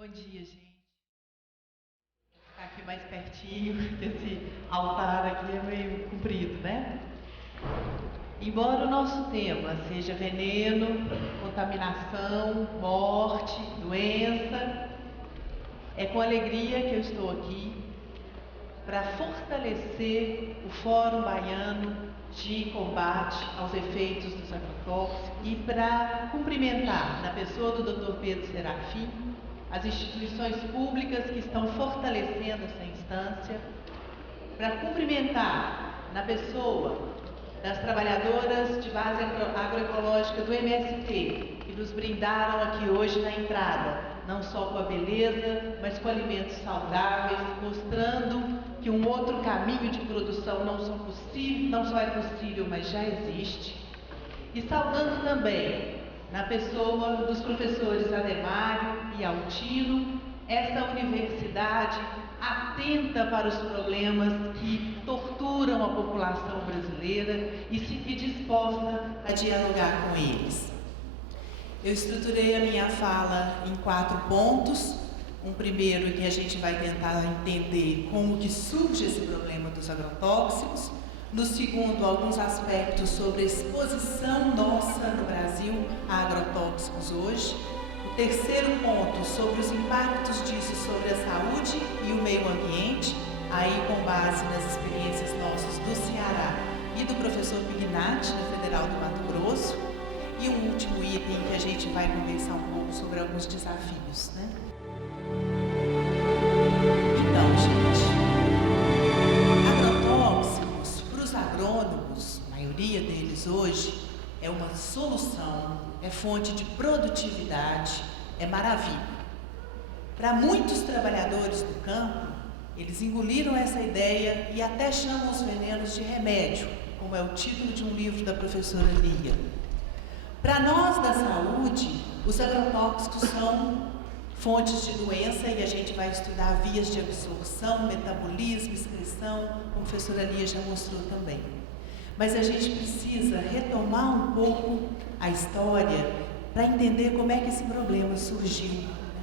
Bom dia, gente. Vou ficar aqui mais pertinho, porque esse altar aqui é meio comprido, né? Embora o nosso tema seja veneno, contaminação, morte, doença, é com alegria que eu estou aqui para fortalecer o Fórum Baiano de Combate aos Efeitos dos Agrotóxicos e para cumprimentar, na pessoa do Dr. Pedro Serafim, as instituições públicas que estão fortalecendo essa instância, para cumprimentar, na pessoa das trabalhadoras de base agroecológica do MST, que nos brindaram aqui hoje na entrada, não só com a beleza, mas com alimentos saudáveis, mostrando que um outro caminho de produção não só é possível, mas já existe. E saudando também, na pessoa dos professores Ademário e Altino, essa universidade atenta para os problemas que torturam a população brasileira e disposta a dialogar com eles. Eu estruturei a minha fala em 4 pontos. Um primeiro em que a gente vai tentar entender como que surge esse problema dos agrotóxicos. No segundo, alguns aspectos sobre a exposição nossa no Brasil a agrotóxicos hoje. O terceiro ponto, sobre os impactos disso sobre a saúde e o meio ambiente, aí com base nas experiências nossas do Ceará e do professor Pignatti, da Federal do Mato Grosso. E um último item que a gente vai conversar um pouco sobre alguns desafios, né? Então, gente, agrotóxicos, para os agrônomos, a maioria deles hoje, é uma solução, é fonte de produtividade, é maravilha. Para muitos trabalhadores do campo, eles engoliram essa ideia e até chamam os venenos de remédio, como é o título de um livro da professora Lia. Para nós da saúde, os agrotóxicos são fontes de doença e a gente vai estudar vias de absorção, metabolismo, excreção, como a professora Lia já mostrou também. Mas a gente precisa retomar um pouco a história para entender como é que esse problema surgiu, né?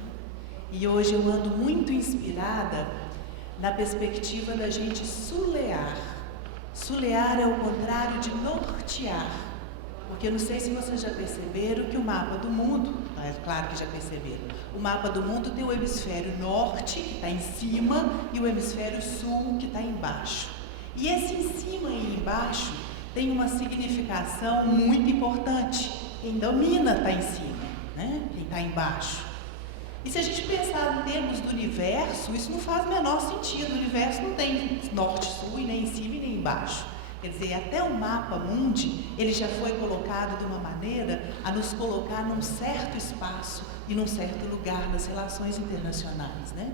E hoje eu ando muito inspirada na perspectiva da gente sulear. Sulear é o contrário de nortear. Porque eu não sei se vocês já perceberam que o mapa do mundo, é claro que já perceberam, o mapa do mundo tem o hemisfério norte, que está em cima, e o hemisfério sul, que está embaixo. E esse em cima e embaixo tem uma significação muito importante. Quem domina está em cima, né? Quem está embaixo. E se a gente pensar em termos do universo, isso não faz o menor sentido. O universo não tem norte, sul, e nem em cima e nem embaixo. Quer dizer, até o mapa mundi, ele já foi colocado de uma maneira a nos colocar num certo espaço e num certo lugar nas relações internacionais, né?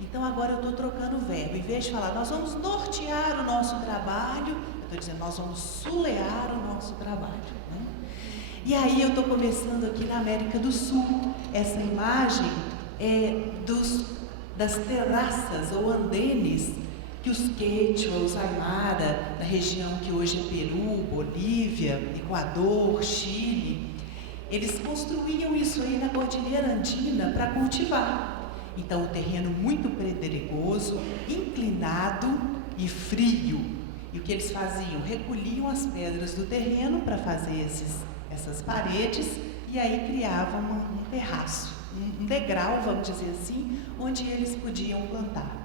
Então agora eu estou trocando o verbo. Em vez de falar, nós vamos nortear o nosso trabalho, eu estou dizendo, nós vamos sulear o nosso trabalho, né? E aí eu estou começando aqui na América do Sul. Essa imagem é das terraças ou andenes que os Quechua, os Aymara, da região que hoje é Peru, Bolívia, Equador, Chile, eles construíam isso aí na Cordilheira Andina para cultivar. Então, o terreno muito pedregoso, inclinado e frio. E o que eles faziam? Recolhiam as pedras do terreno para fazer essas paredes e aí criavam um terraço, um degrau, vamos dizer assim, onde eles podiam plantar.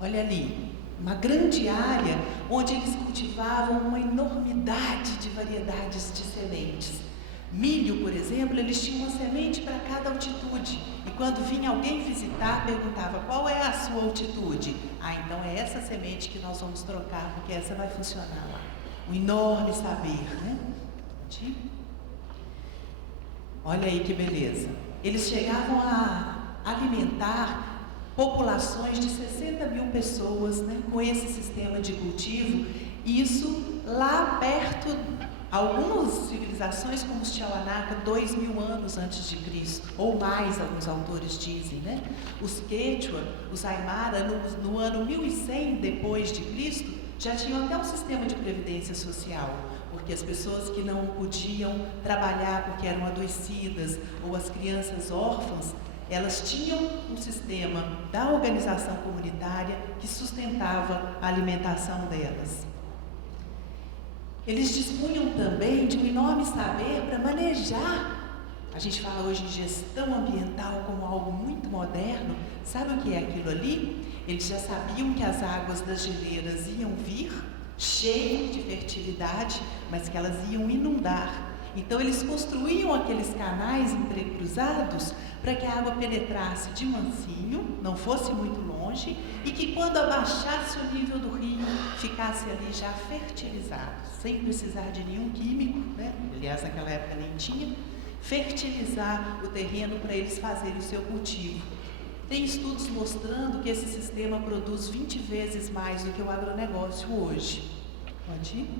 Olha ali, uma grande área onde eles cultivavam uma enormidade de variedades de sementes. Milho, por exemplo, eles tinham uma semente para cada altitude. E quando vinha alguém visitar, perguntava, qual é a sua altitude? Ah, então é essa semente que nós vamos trocar, porque essa vai funcionar lá. Um enorme saber, né? Olha aí que beleza. Eles chegavam a alimentar populações de 60 mil pessoas, né, com esse sistema de cultivo, e isso lá perto, algumas civilizações como os Tiahuanaca, 2.000 anos antes de Cristo, ou mais, alguns autores dizem, né? Os Quechua, os Aymara, no ano 1100 depois de Cristo, já tinham até um sistema de previdência social, porque as pessoas que não podiam trabalhar porque eram adoecidas, ou as crianças órfãs, elas tinham um sistema da organização comunitária que sustentava a alimentação delas. Eles dispunham também de um enorme saber para manejar. A gente fala hoje em gestão ambiental como algo muito moderno. Sabe o que é aquilo ali? Eles já sabiam que as águas das geleiras iam vir cheias de fertilidade, mas que elas iam inundar. Então eles construíam aqueles canais entrecruzados para que a água penetrasse de mansinho, não fosse muito longe, e que quando abaixasse o nível do rio, ficasse ali já fertilizado, sem precisar de nenhum químico, né? Aliás, naquela época nem tinha, fertilizar o terreno para eles fazerem o seu cultivo. Tem estudos mostrando que esse sistema produz 20 vezes mais do que o agronegócio hoje. Pode ir?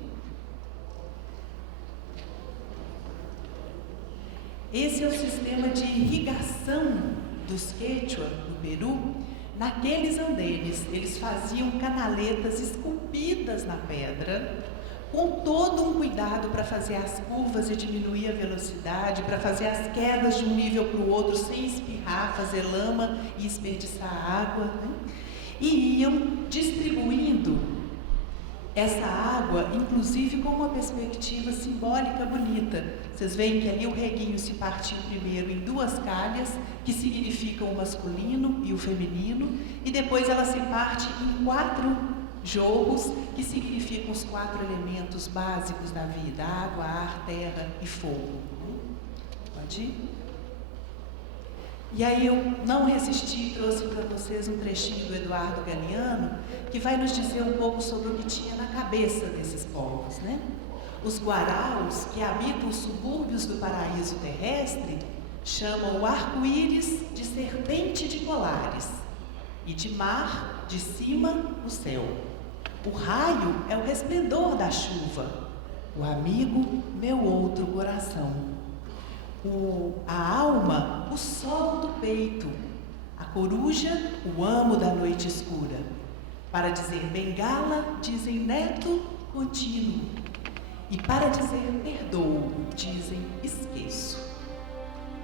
Esse é o sistema de irrigação dos Quechua, no Peru. Naqueles andenes, eles faziam canaletas esculpidas na pedra, com todo um cuidado para fazer as curvas e diminuir a velocidade, para fazer as quedas de um nível para o outro sem espirrar, fazer lama e desperdiçar água, né? E iam distribuindo essa água, inclusive com uma perspectiva simbólica bonita. Vocês veem que ali o reguinho se partiu primeiro em duas calhas, que significam o masculino e o feminino, e depois ela se parte em 4 jorros, que significam os 4 elementos básicos da vida: água, ar, terra e fogo. Pode ir? E aí eu não resisti e trouxe para vocês um trechinho do Eduardo Galeano, que vai nos dizer um pouco sobre o que tinha na cabeça desses povos, né? Os guaraus, que habitam os subúrbios do paraíso terrestre, chamam o arco-íris de serpente de colares, e de mar, de cima, o céu. O raio é o resplendor da chuva, o amigo, meu outro coração. A alma, o sol do peito, a coruja, o amo da noite escura. Para dizer bengala, dizem neto contínuo. E para dizer perdoo, dizem esqueço.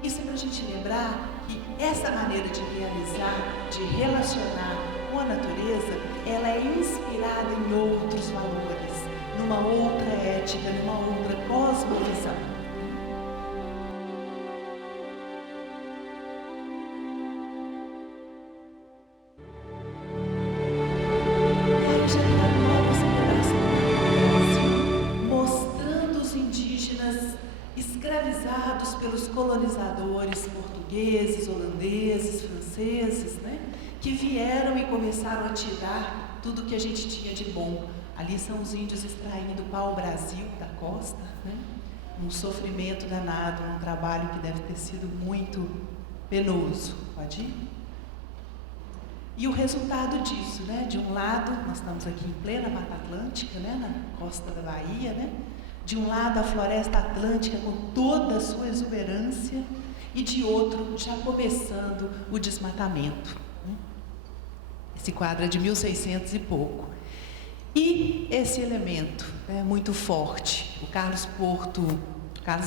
Isso é para a gente lembrar que essa maneira de realizar, de relacionar com a natureza, ela é inspirada em outros valores, numa outra ética, numa outra cosmovisão. Escravizados pelos colonizadores portugueses, holandeses, franceses, né? Que vieram e começaram a tirar tudo que a gente tinha de bom. Ali são os índios extraindo pau-brasil da costa, né? Um sofrimento danado, um trabalho que deve ter sido muito penoso. Pode ir? E o resultado disso, né? De um lado, nós estamos aqui em plena Mata Atlântica, né? Na costa da Bahia, né? De um lado a floresta atlântica com toda a sua exuberância, e de outro já começando o desmatamento. Esse quadro é de 1600 e pouco. E esse elemento é muito forte. O Carlos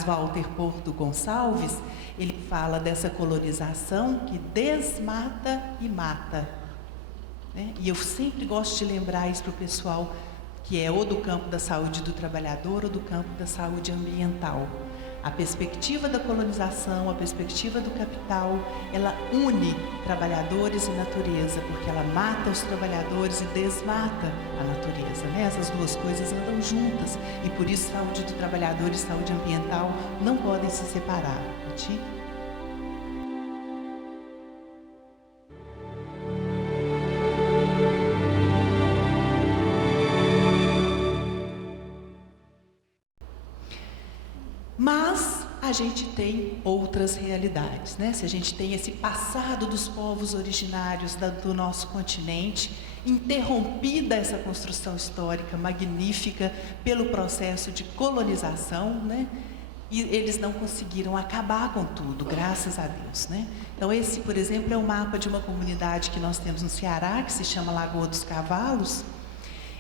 Walter Porto Gonçalves, ele fala dessa colonização que desmata e mata. E eu sempre gosto de lembrar isso para o pessoal, que é ou do campo da saúde do trabalhador ou do campo da saúde ambiental. A perspectiva da colonização, a perspectiva do capital, ela une trabalhadores e natureza, porque ela mata os trabalhadores e desmata a natureza, né? Essas duas coisas andam juntas, e por isso saúde do trabalhador e saúde ambiental não podem se separar. Mas a gente tem outras realidades, né? Se a gente tem esse passado dos povos originários do nosso continente, interrompida essa construção histórica magnífica pelo processo de colonização, né? E eles não conseguiram acabar com tudo, graças a Deus, né? Então esse, por exemplo, é um mapa de uma comunidade que nós temos no Ceará, que se chama Lagoa dos Cavalos.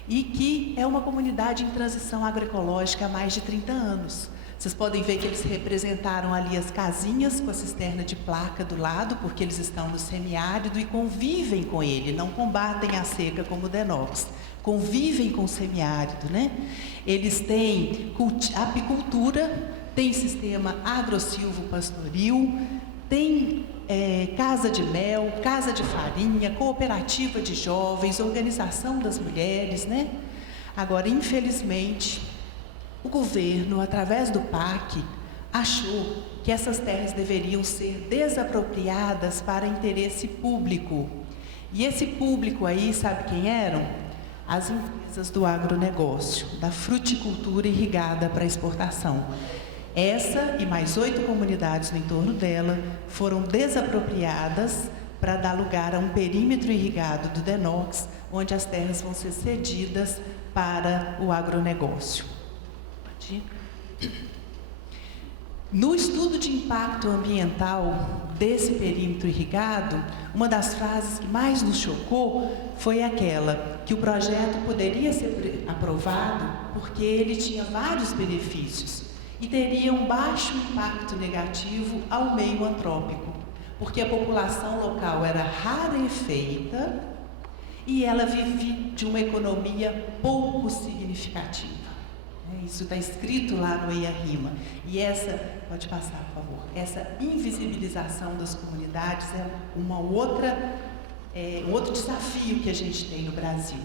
e que é uma comunidade em transição agroecológica há mais de 30 anos. Vocês podem ver que eles representaram ali as casinhas com a cisterna de placa do lado, porque eles estão no semiárido e convivem com ele, não combatem a seca como o Denox, convivem com o semiárido, né? Eles têm apicultura, tem sistema agro-silvo-pastoril, tem casa de mel, casa de farinha, cooperativa de jovens, organização das mulheres, né? Agora, infelizmente, o governo, através do PAC, achou que essas terras deveriam ser desapropriadas para interesse público. E esse público aí, sabe quem eram? As empresas do agronegócio, da fruticultura irrigada para exportação. Essa e mais 8 comunidades no entorno dela foram desapropriadas para dar lugar a um perímetro irrigado do Denox, onde as terras vão ser cedidas para o agronegócio. No estudo de impacto ambiental desse perímetro irrigado, uma das frases que mais nos chocou foi aquela que o projeto poderia ser aprovado porque ele tinha vários benefícios e teria um baixo impacto negativo ao meio antrópico, porque a população local era rarefeita e ela vive de uma economia pouco significativa. Isso está escrito lá no EIA-RIMA. E essa, pode passar, por favor, essa invisibilização das comunidades é um outro desafio que a gente tem no Brasil.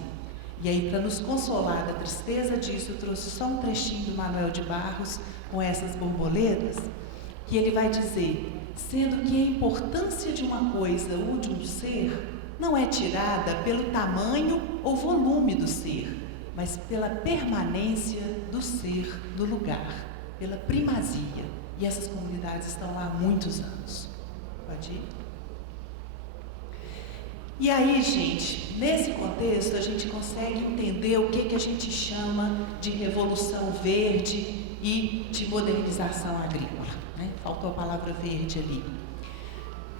E aí, para nos consolar da tristeza disso, eu trouxe só um trechinho do Manuel de Barros com essas borboletas, que ele vai dizer: sendo que a importância de uma coisa ou de um ser não é tirada pelo tamanho ou volume do ser, mas pela permanência do ser no lugar, pela primazia. E essas comunidades estão lá há muitos anos. Pode ir? E aí, gente, nesse contexto, a gente consegue entender o que a gente chama de revolução verde e de modernização agrícola, né? Faltou a palavra verde ali.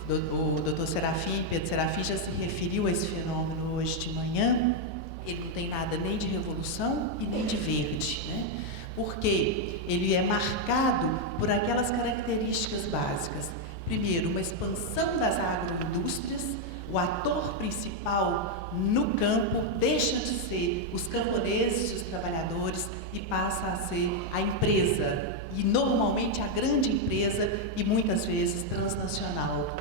O doutor Serafim, Pedro Serafim, já se referiu a esse fenômeno hoje de manhã. Ele não tem nada nem de revolução e nem de verde, né? Porque ele é marcado por aquelas características básicas. Primeiro, uma expansão das agroindústrias. O ator principal no campo deixa de ser os camponeses e os trabalhadores e passa a ser a empresa, e normalmente a grande empresa e muitas vezes transnacional.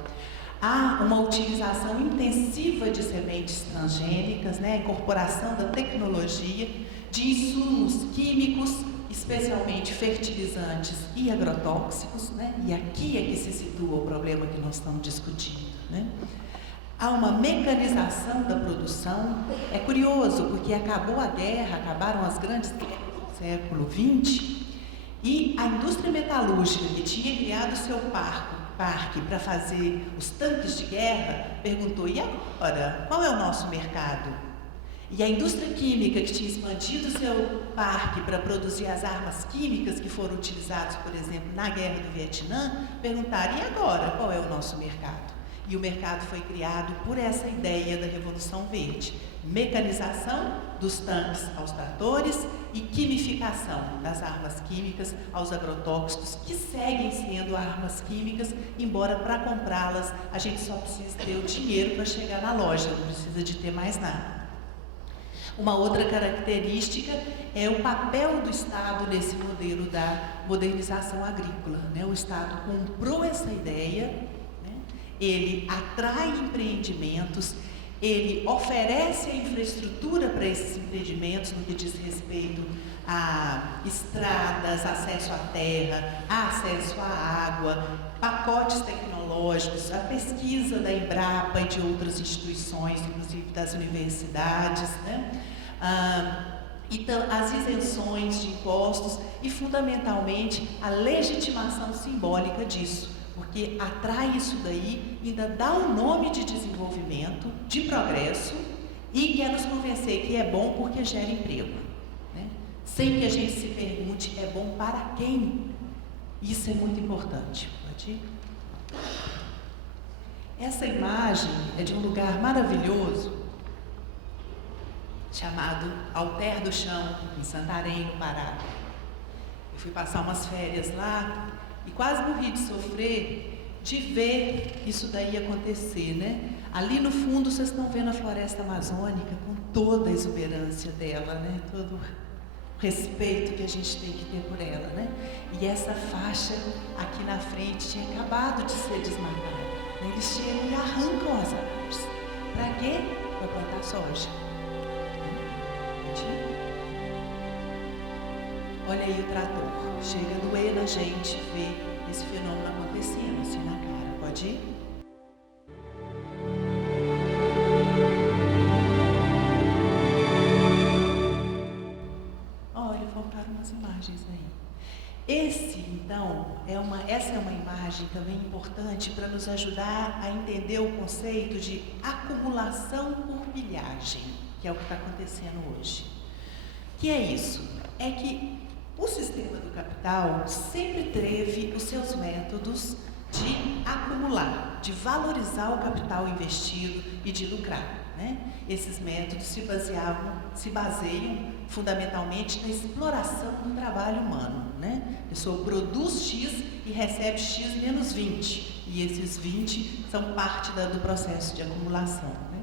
Há uma utilização intensiva de sementes transgênicas, né? A incorporação da tecnologia, de insumos químicos, especialmente fertilizantes e agrotóxicos, né? E aqui é que se situa o problema que nós estamos discutindo, né? Há uma mecanização da produção. É curioso, porque acabou a guerra, acabaram as grandes guerras do século XX, e a indústria metalúrgica, que tinha criado seu parque para fazer os tanques de guerra, perguntou: e agora? Qual é o nosso mercado? E a indústria química, que tinha expandido seu parque para produzir as armas químicas que foram utilizadas, por exemplo, na Guerra do Vietnã, perguntaram: e agora? Qual é o nosso mercado? E o mercado foi criado por essa ideia da Revolução Verde. Mecanização dos tanques aos tratores e quimificação das armas químicas aos agrotóxicos, que seguem sendo armas químicas, embora para comprá-las a gente só precisa ter o dinheiro para chegar na loja, não precisa de ter mais nada. Uma outra característica é o papel do Estado nesse modelo da modernização agrícola, né? O Estado comprou essa ideia, ele atrai empreendimentos, ele oferece a infraestrutura para esses empreendimentos no que diz respeito a estradas, acesso à terra, acesso à água, pacotes tecnológicos, a pesquisa da Embrapa e de outras instituições, inclusive das universidades, né? Então, as isenções de impostos e, fundamentalmente, a legitimação simbólica disso. Porque atrai isso daí, ainda dá um nome de desenvolvimento, de progresso, e quer nos convencer que é bom porque gera emprego, né? Sem que a gente se pergunte: é bom para quem? Isso é muito importante. Pode ir? Essa imagem é de um lugar maravilhoso chamado Alter do Chão, em Santarém, no Pará. Eu fui passar umas férias lá e quase morri de sofrer de ver isso daí acontecer, né? Ali no fundo vocês estão vendo a floresta amazônica com toda a exuberância dela, né? Todo o respeito que a gente tem que ter por ela, né? E essa faixa aqui na frente tinha acabado de ser desmatada, né? Eles chegam e arrancam as árvores. Para quê? Para plantar soja. Olha aí o trator. Chega a doer na gente ver esse fenômeno acontecendo assim na cara. Pode ir? Olha, faltaram umas imagens aí. Essa é uma imagem também importante para nos ajudar a entender o conceito de acumulação por pilhagem, que é o que está acontecendo hoje. O que é isso? É que o sistema do capital sempre teve os seus métodos de acumular, de valorizar o capital investido e de lucrar, né? Esses métodos se baseiam fundamentalmente na exploração do trabalho humano, né? A pessoa produz X e recebe X menos 20, e esses 20 são parte do processo de acumulação, né?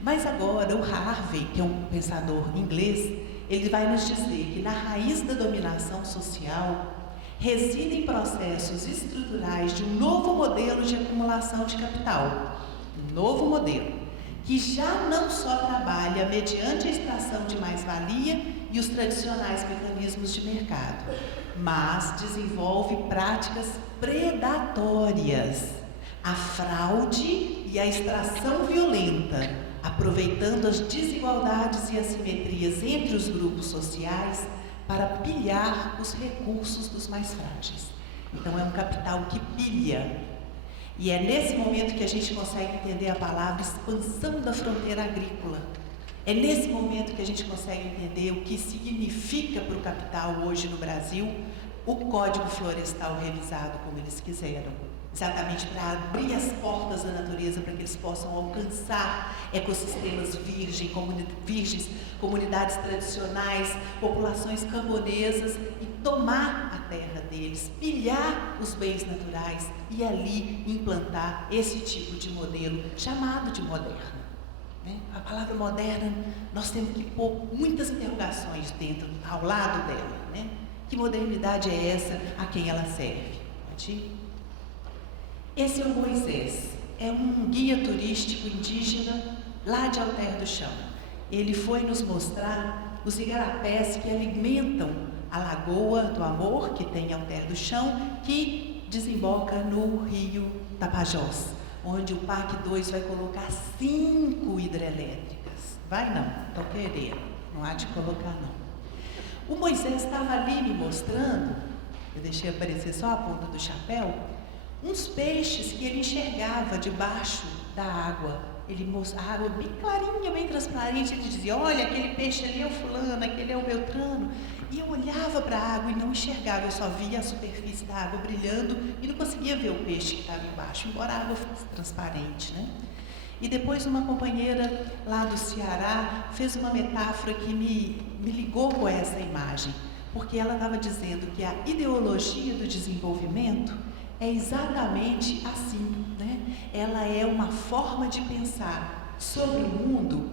Mas agora o Harvey, que é um pensador inglês, ele vai nos dizer que na raiz da dominação social residem processos estruturais de um novo modelo de acumulação de capital, um novo modelo, que já não só trabalha mediante a extração de mais-valia e os tradicionais mecanismos de mercado, mas desenvolve práticas predatórias, a fraude e a extração violenta, aproveitando as desigualdades e assimetrias entre os grupos sociais para pilhar os recursos dos mais frágeis. Então é um capital que pilha. E é nesse momento que a gente consegue entender a palavra expansão da fronteira agrícola. É nesse momento que a gente consegue entender o que significa para o capital hoje no Brasil o Código Florestal revisado como eles quiseram. Exatamente para abrir as portas da natureza para que eles possam alcançar ecossistemas virgens, comunidades tradicionais, populações camponesas e tomar a terra deles, pilhar os bens naturais e ali implantar esse tipo de modelo chamado de moderno. Né? A palavra moderna, nós temos que pôr muitas interrogações dentro, ao lado dela. Né? Que modernidade é essa? A quem ela serve? Pode ir? Esse é o Moisés, é um guia turístico indígena lá de Alter do Chão. Ele foi nos mostrar os igarapés que alimentam a Lagoa do Amor, que tem em Alter do Chão, que desemboca no rio Tapajós, onde o PAC 2 vai colocar 5 hidrelétricas. Vai não, estou querendo, não há de colocar não. O Moisés estava ali me mostrando, eu deixei aparecer só a ponta do chapéu, uns peixes que ele enxergava debaixo da água. A água bem clarinha, bem transparente. Ele dizia, olha, aquele peixe ali é o fulano, aquele é o Beltrano. E eu olhava para a água e não enxergava, eu só via a superfície da água brilhando e não conseguia ver o peixe que estava embaixo, embora a água fosse transparente, né? E depois uma companheira lá do Ceará fez uma metáfora que me ligou com essa imagem, porque ela estava dizendo que a ideologia do desenvolvimento é exatamente assim, né? Ela é uma forma de pensar sobre o mundo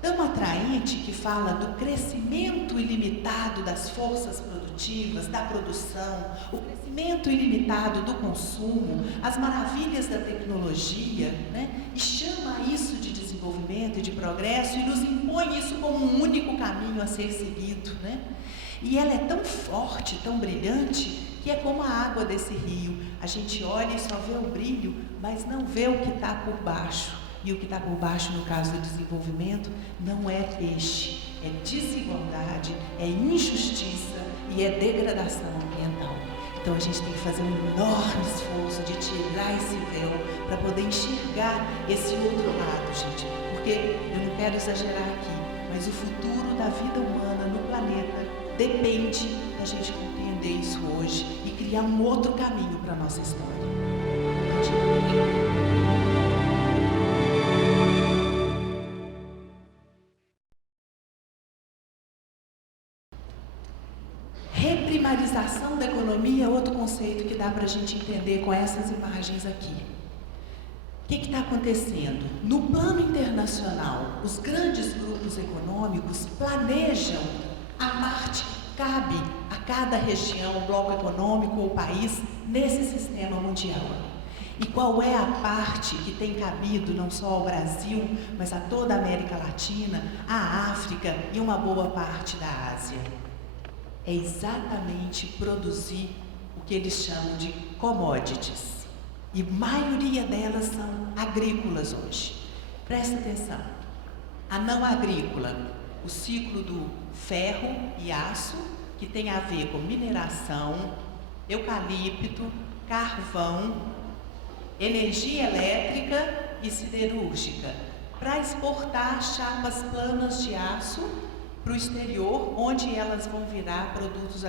tão atraente que fala do crescimento ilimitado das forças produtivas, da produção, o crescimento ilimitado do consumo, as maravilhas da tecnologia, né? E chama isso de desenvolvimento e de progresso e nos impõe isso como um único caminho a ser seguido, né? E ela é tão forte, tão brilhante, que é como a água desse rio. A gente olha e só vê o brilho, mas não vê o que está por baixo. E o que está por baixo, no caso do desenvolvimento, não é peixe, é desigualdade, é injustiça e é degradação ambiental. Então a gente tem que fazer um enorme esforço de tirar esse véu para poder enxergar esse outro lado, gente. Porque eu não quero exagerar aqui, mas o futuro da vida humana no planeta depende da gente compreender isso hoje e criar um outro caminho para a nossa história. Privatização da economia é outro conceito que dá para a gente entender com essas imagens aqui. O que está acontecendo? No plano internacional, os grandes grupos econômicos planejam a parte que cabe a cada região, bloco econômico ou país nesse sistema mundial. E qual é a parte que tem cabido não só ao Brasil, mas a toda a América Latina, a África e uma boa parte da Ásia? É exatamente produzir o que eles chamam de commodities. E a maioria delas são agrícolas hoje. Presta atenção. A não agrícola, o ciclo do ferro e aço, que tem a ver com mineração, eucalipto, carvão, energia elétrica e siderúrgica, para exportar chapas planas de aço para o exterior, onde elas vão virar produtos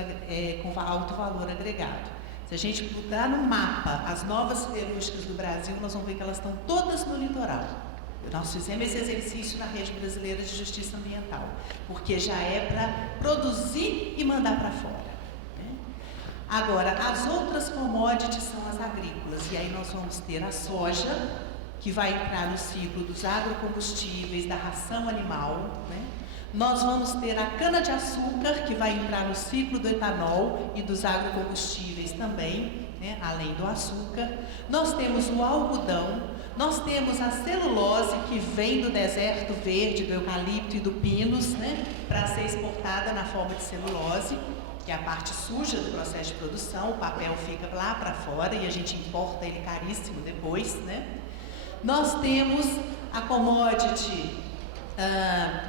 com alto valor agregado. Se a gente botar no mapa as novas siderúrgicas do Brasil, nós vamos ver que elas estão todas no litoral. Nós fizemos esse exercício na Rede Brasileira de Justiça Ambiental, porque já é para produzir e mandar para fora. Agora, as outras commodities são as agrícolas, e aí nós vamos ter a soja, que vai entrar no ciclo dos agrocombustíveis, da ração animal, né? Nós vamos ter a cana-de-açúcar, que vai entrar no ciclo do etanol e dos agrocombustíveis também, né? Além do açúcar. Nós temos o algodão, nós temos a celulose, que vem do deserto verde, do eucalipto e do pinus, né? Para ser exportada na forma de celulose, que é a parte suja do processo de produção, o papel fica lá para fora e a gente importa ele caríssimo depois, né? Nós temos a commodity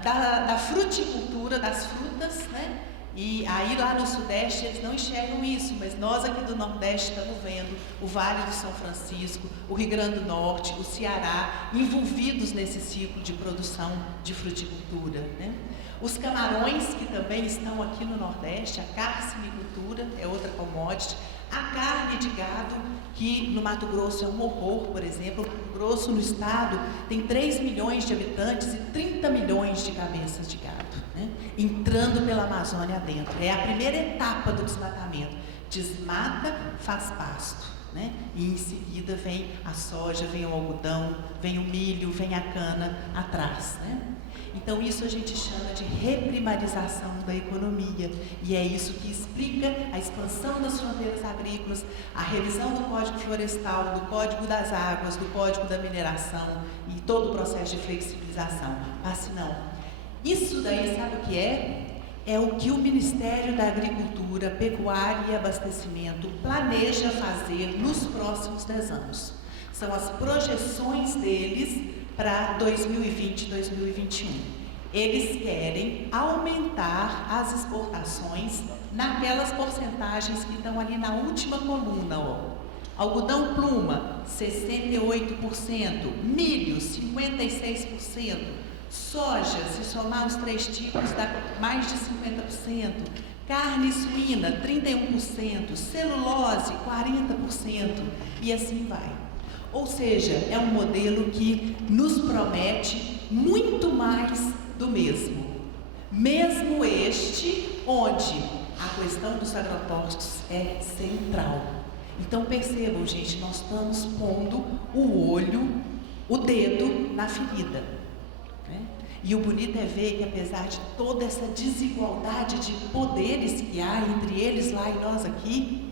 da fruticultura, das frutas, né? E aí lá no Sudeste eles não enxergam isso, mas nós aqui do Nordeste estamos vendo o Vale do São Francisco, o Rio Grande do Norte, o Ceará, envolvidos nesse ciclo de produção de fruticultura, né? Os camarões, que também estão aqui no Nordeste, a carcinicultura é outra commodity, a carne de gado, que no Mato Grosso é um horror, por exemplo. O Mato Grosso, no estado, tem 3 milhões de habitantes e 30 milhões de cabeças de gado, né? Entrando pela Amazônia adentro. É a primeira etapa do desmatamento. Desmata, faz pasto, né? E em seguida vem a soja, vem o algodão, vem o milho, vem a cana atrás, né? Então isso a gente chama de reprimarização da economia, e é isso que explica a expansão das fronteiras agrícolas, a revisão do Código Florestal, do Código das Águas, do Código da Mineração e todo o processo de flexibilização. Mas não, isso daí sabe o que é? É o que o Ministério da Agricultura, Pecuária e Abastecimento planeja fazer nos próximos 10 anos. São as projeções deles para 2020 e 2021. Eles querem aumentar as exportações naquelas porcentagens que estão ali na última coluna, ó. Algodão pluma, 68%, milho, 56%, soja, se somar os 3 tipos, dá mais de 50%, carne suína, 31%, celulose, 40%, e assim vai. Ou seja, é um modelo que nos promete muito mais do mesmo. Mesmo este, onde a questão dos agrotóxicos é central. Então percebam, gente, nós estamos pondo o olho, o dedo na ferida, né? E o bonito é ver que, apesar de toda essa desigualdade de poderes que há entre eles lá e nós aqui,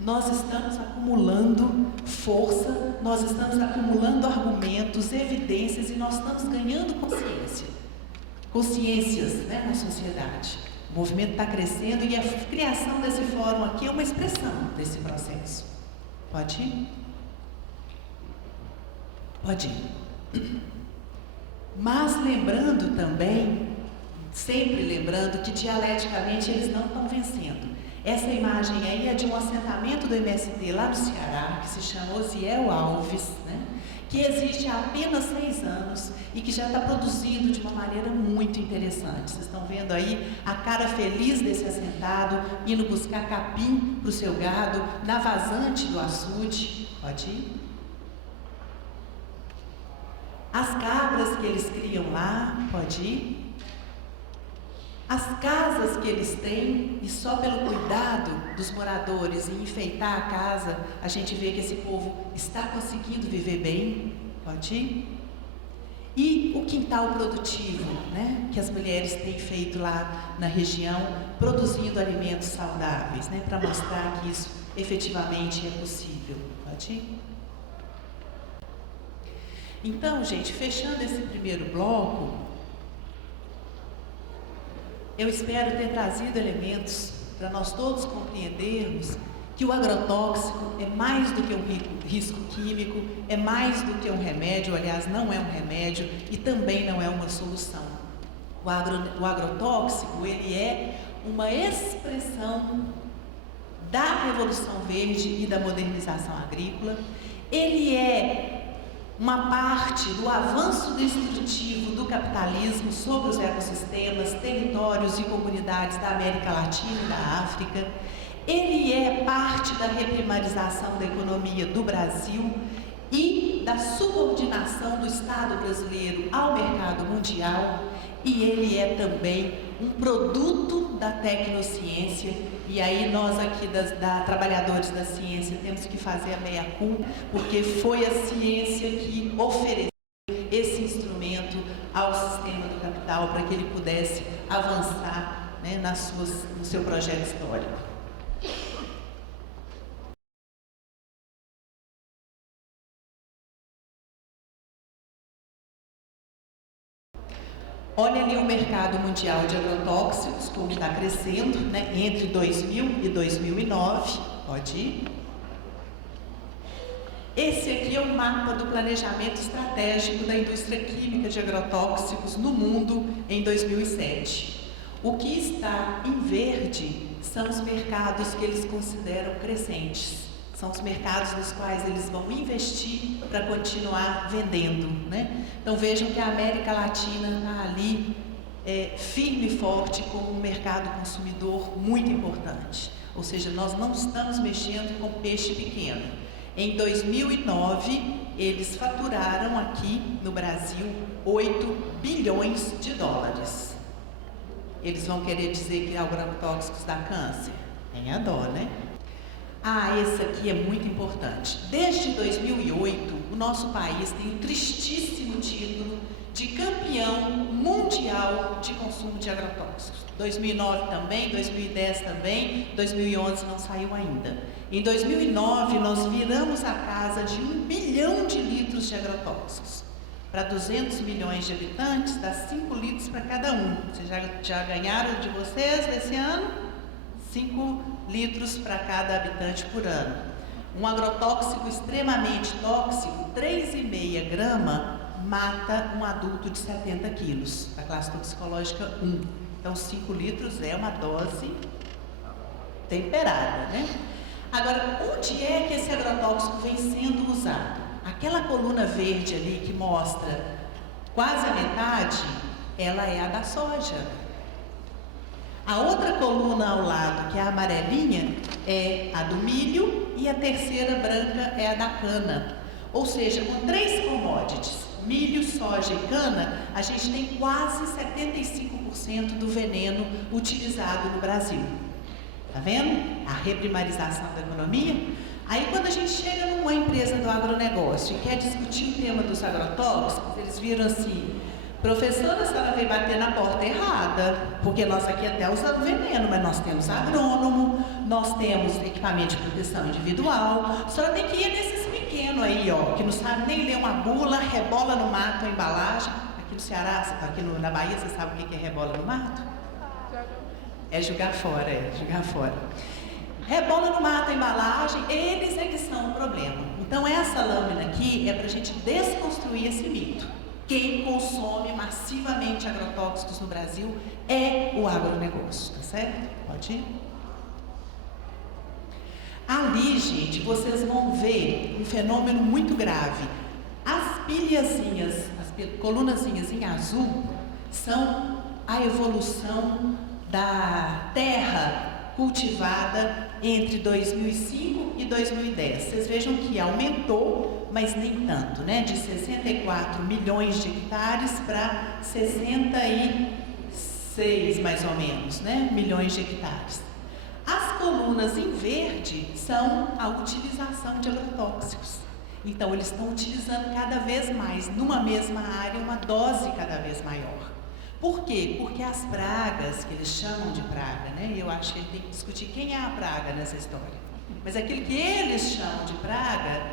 nós estamos acumulando força, nós estamos acumulando argumentos, evidências, e nós estamos ganhando consciências, né, na sociedade. O movimento está crescendo e a criação desse fórum aqui é uma expressão desse processo. Pode ir? Pode ir. Mas lembrando também, sempre lembrando que dialeticamente eles não estão vencendo. Essa imagem aí é de um assentamento do MST lá no Ceará, que se chama Osiel Alves, né? Que existe há apenas 6 anos e que já está produzindo de uma maneira muito interessante. Vocês estão vendo aí a cara feliz desse assentado, indo buscar capim para o seu gado, na vazante do açude. Pode ir? As cabras que eles criam lá, pode ir? As casas que eles têm, e só pelo cuidado dos moradores em enfeitar a casa, a gente vê que esse povo está conseguindo viver bem. Pode ir? E o quintal produtivo, né, que as mulheres têm feito lá na região, produzindo alimentos saudáveis, né, para mostrar que isso efetivamente é possível. Pode ir? Então, gente, fechando esse primeiro bloco, eu espero ter trazido elementos para nós todos compreendermos que o agrotóxico é mais do que um risco químico, é mais do que um remédio, aliás, não é um remédio e também não é uma solução. O agrotóxico, ele é uma expressão da Revolução Verde e da modernização agrícola, ele é uma parte do avanço destrutivo do capitalismo sobre os ecossistemas, territórios e comunidades da América Latina e da África. Ele é parte da reprimarização da economia do Brasil e da subordinação do Estado brasileiro ao mercado mundial. E ele é também um produto da tecnociência. E aí nós aqui, trabalhadores da ciência, temos que fazer a meia-culpa, porque foi a ciência que ofereceu esse instrumento ao sistema do capital para que ele pudesse avançar, né, no seu projeto histórico. Olha ali o mercado mundial de agrotóxicos, como está crescendo, né, entre 2000 e 2009. Pode ir. Esse aqui é o mapa do planejamento estratégico da indústria química de agrotóxicos no mundo em 2007. O que está em verde são os mercados que eles consideram crescentes. São os mercados nos quais eles vão investir para continuar vendendo, né? Então vejam que a América Latina está ali firme e forte como um mercado consumidor muito importante. Ou seja, nós não estamos mexendo com peixe pequeno. Em 2009, eles faturaram aqui no Brasil 8 bilhões de dólares. Eles vão querer dizer que agrotóxicos dá câncer? Tem a dó, né? Esse aqui é muito importante. Desde 2008, o nosso país tem o tristíssimo título de campeão mundial de consumo de agrotóxicos. 2009 também, 2010 também, 2011 não saiu ainda. Em 2009, nós viramos a casa de 1 bilhão de litros de agrotóxicos. Para 200 milhões de habitantes, dá 5 litros para cada um. Vocês já ganharam de vocês desse ano? 5 litros para cada habitante por ano. Um agrotóxico extremamente tóxico, 3,5 grama, mata um adulto de 70 quilos, a classe toxicológica 1. Então, 5 litros é uma dose temperada, né? Agora, onde é que esse agrotóxico vem sendo usado? Aquela coluna verde ali que mostra quase a metade, ela é a da soja. A outra coluna ao lado, que é a amarelinha, é a do milho e a terceira branca é a da cana. Ou seja, com 3 commodities, milho, soja e cana, a gente tem quase 75% do veneno utilizado no Brasil. Tá vendo? A reprimarização da economia. Aí quando a gente chega numa empresa do agronegócio e quer discutir o tema dos agrotóxicos, eles viram assim: professora, a senhora veio bater na porta errada, porque nós aqui até usamos veneno, mas nós temos agrônomo, nós temos equipamento de proteção individual, a senhora tem que ir nesses pequenos aí, ó, que não sabe nem ler uma bula, rebola no mato a embalagem. Aqui no Ceará, aqui na Bahia, você sabe o que é rebola no mato? É jogar fora, jogar fora. Rebola no mato a embalagem, eles é que são o problema. Então essa lâmina aqui é para a gente desconstruir esse mito. Quem consome massivamente agrotóxicos no Brasil é o agronegócio, tá certo? Pode ir? Ali, gente, vocês vão ver um fenômeno muito grave. As pilhazinhas, as colunazinhas em azul, são a evolução da terra cultivada entre 2005 e 2010. Vocês vejam que aumentou, mas nem tanto, né? De 64 milhões de hectares para 66 6 mais ou menos, né, milhões de hectares. As colunas em verde são a utilização de agrotóxicos. Então, eles estão utilizando cada vez mais, numa mesma área, uma dose cada vez maior. Por quê? Porque as pragas, que eles chamam de praga, né? Eu acho que a gente tem que discutir quem é a praga nessa história. Mas aquilo que eles chamam de praga,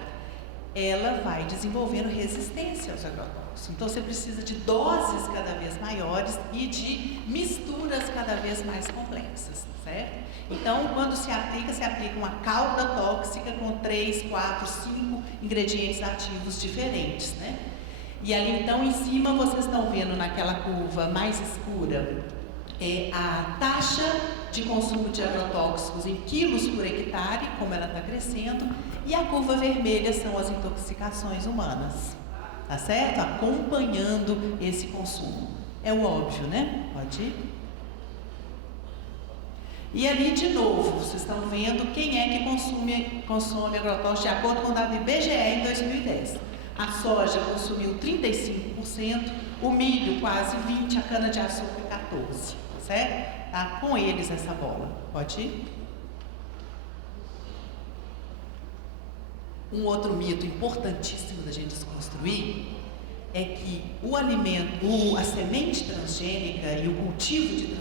ela vai desenvolvendo resistência aos agrotóxicos. Então, você precisa de doses cada vez maiores e de misturas cada vez mais complexas, certo? Então, quando se aplica uma calda tóxica com 3, 4, 5 ingredientes ativos diferentes, né? E ali, então, em cima, vocês estão vendo naquela curva mais escura, a taxa de consumo de agrotóxicos em quilos por hectare, como ela está crescendo, e a curva vermelha são as intoxicações humanas, tá certo? Acompanhando esse consumo. É o óbvio, né? Pode ir. E ali, de novo, vocês estão vendo quem é que consome agrotóxicos de acordo com o dado do IBGE em 2010. A soja consumiu 35%, o milho quase 20%, a cana-de-açúcar 14%, certo? Tá com eles essa bola. Pode ir? Um outro mito importantíssimo da gente desconstruir é que o alimento, a semente transgênica e o cultivo de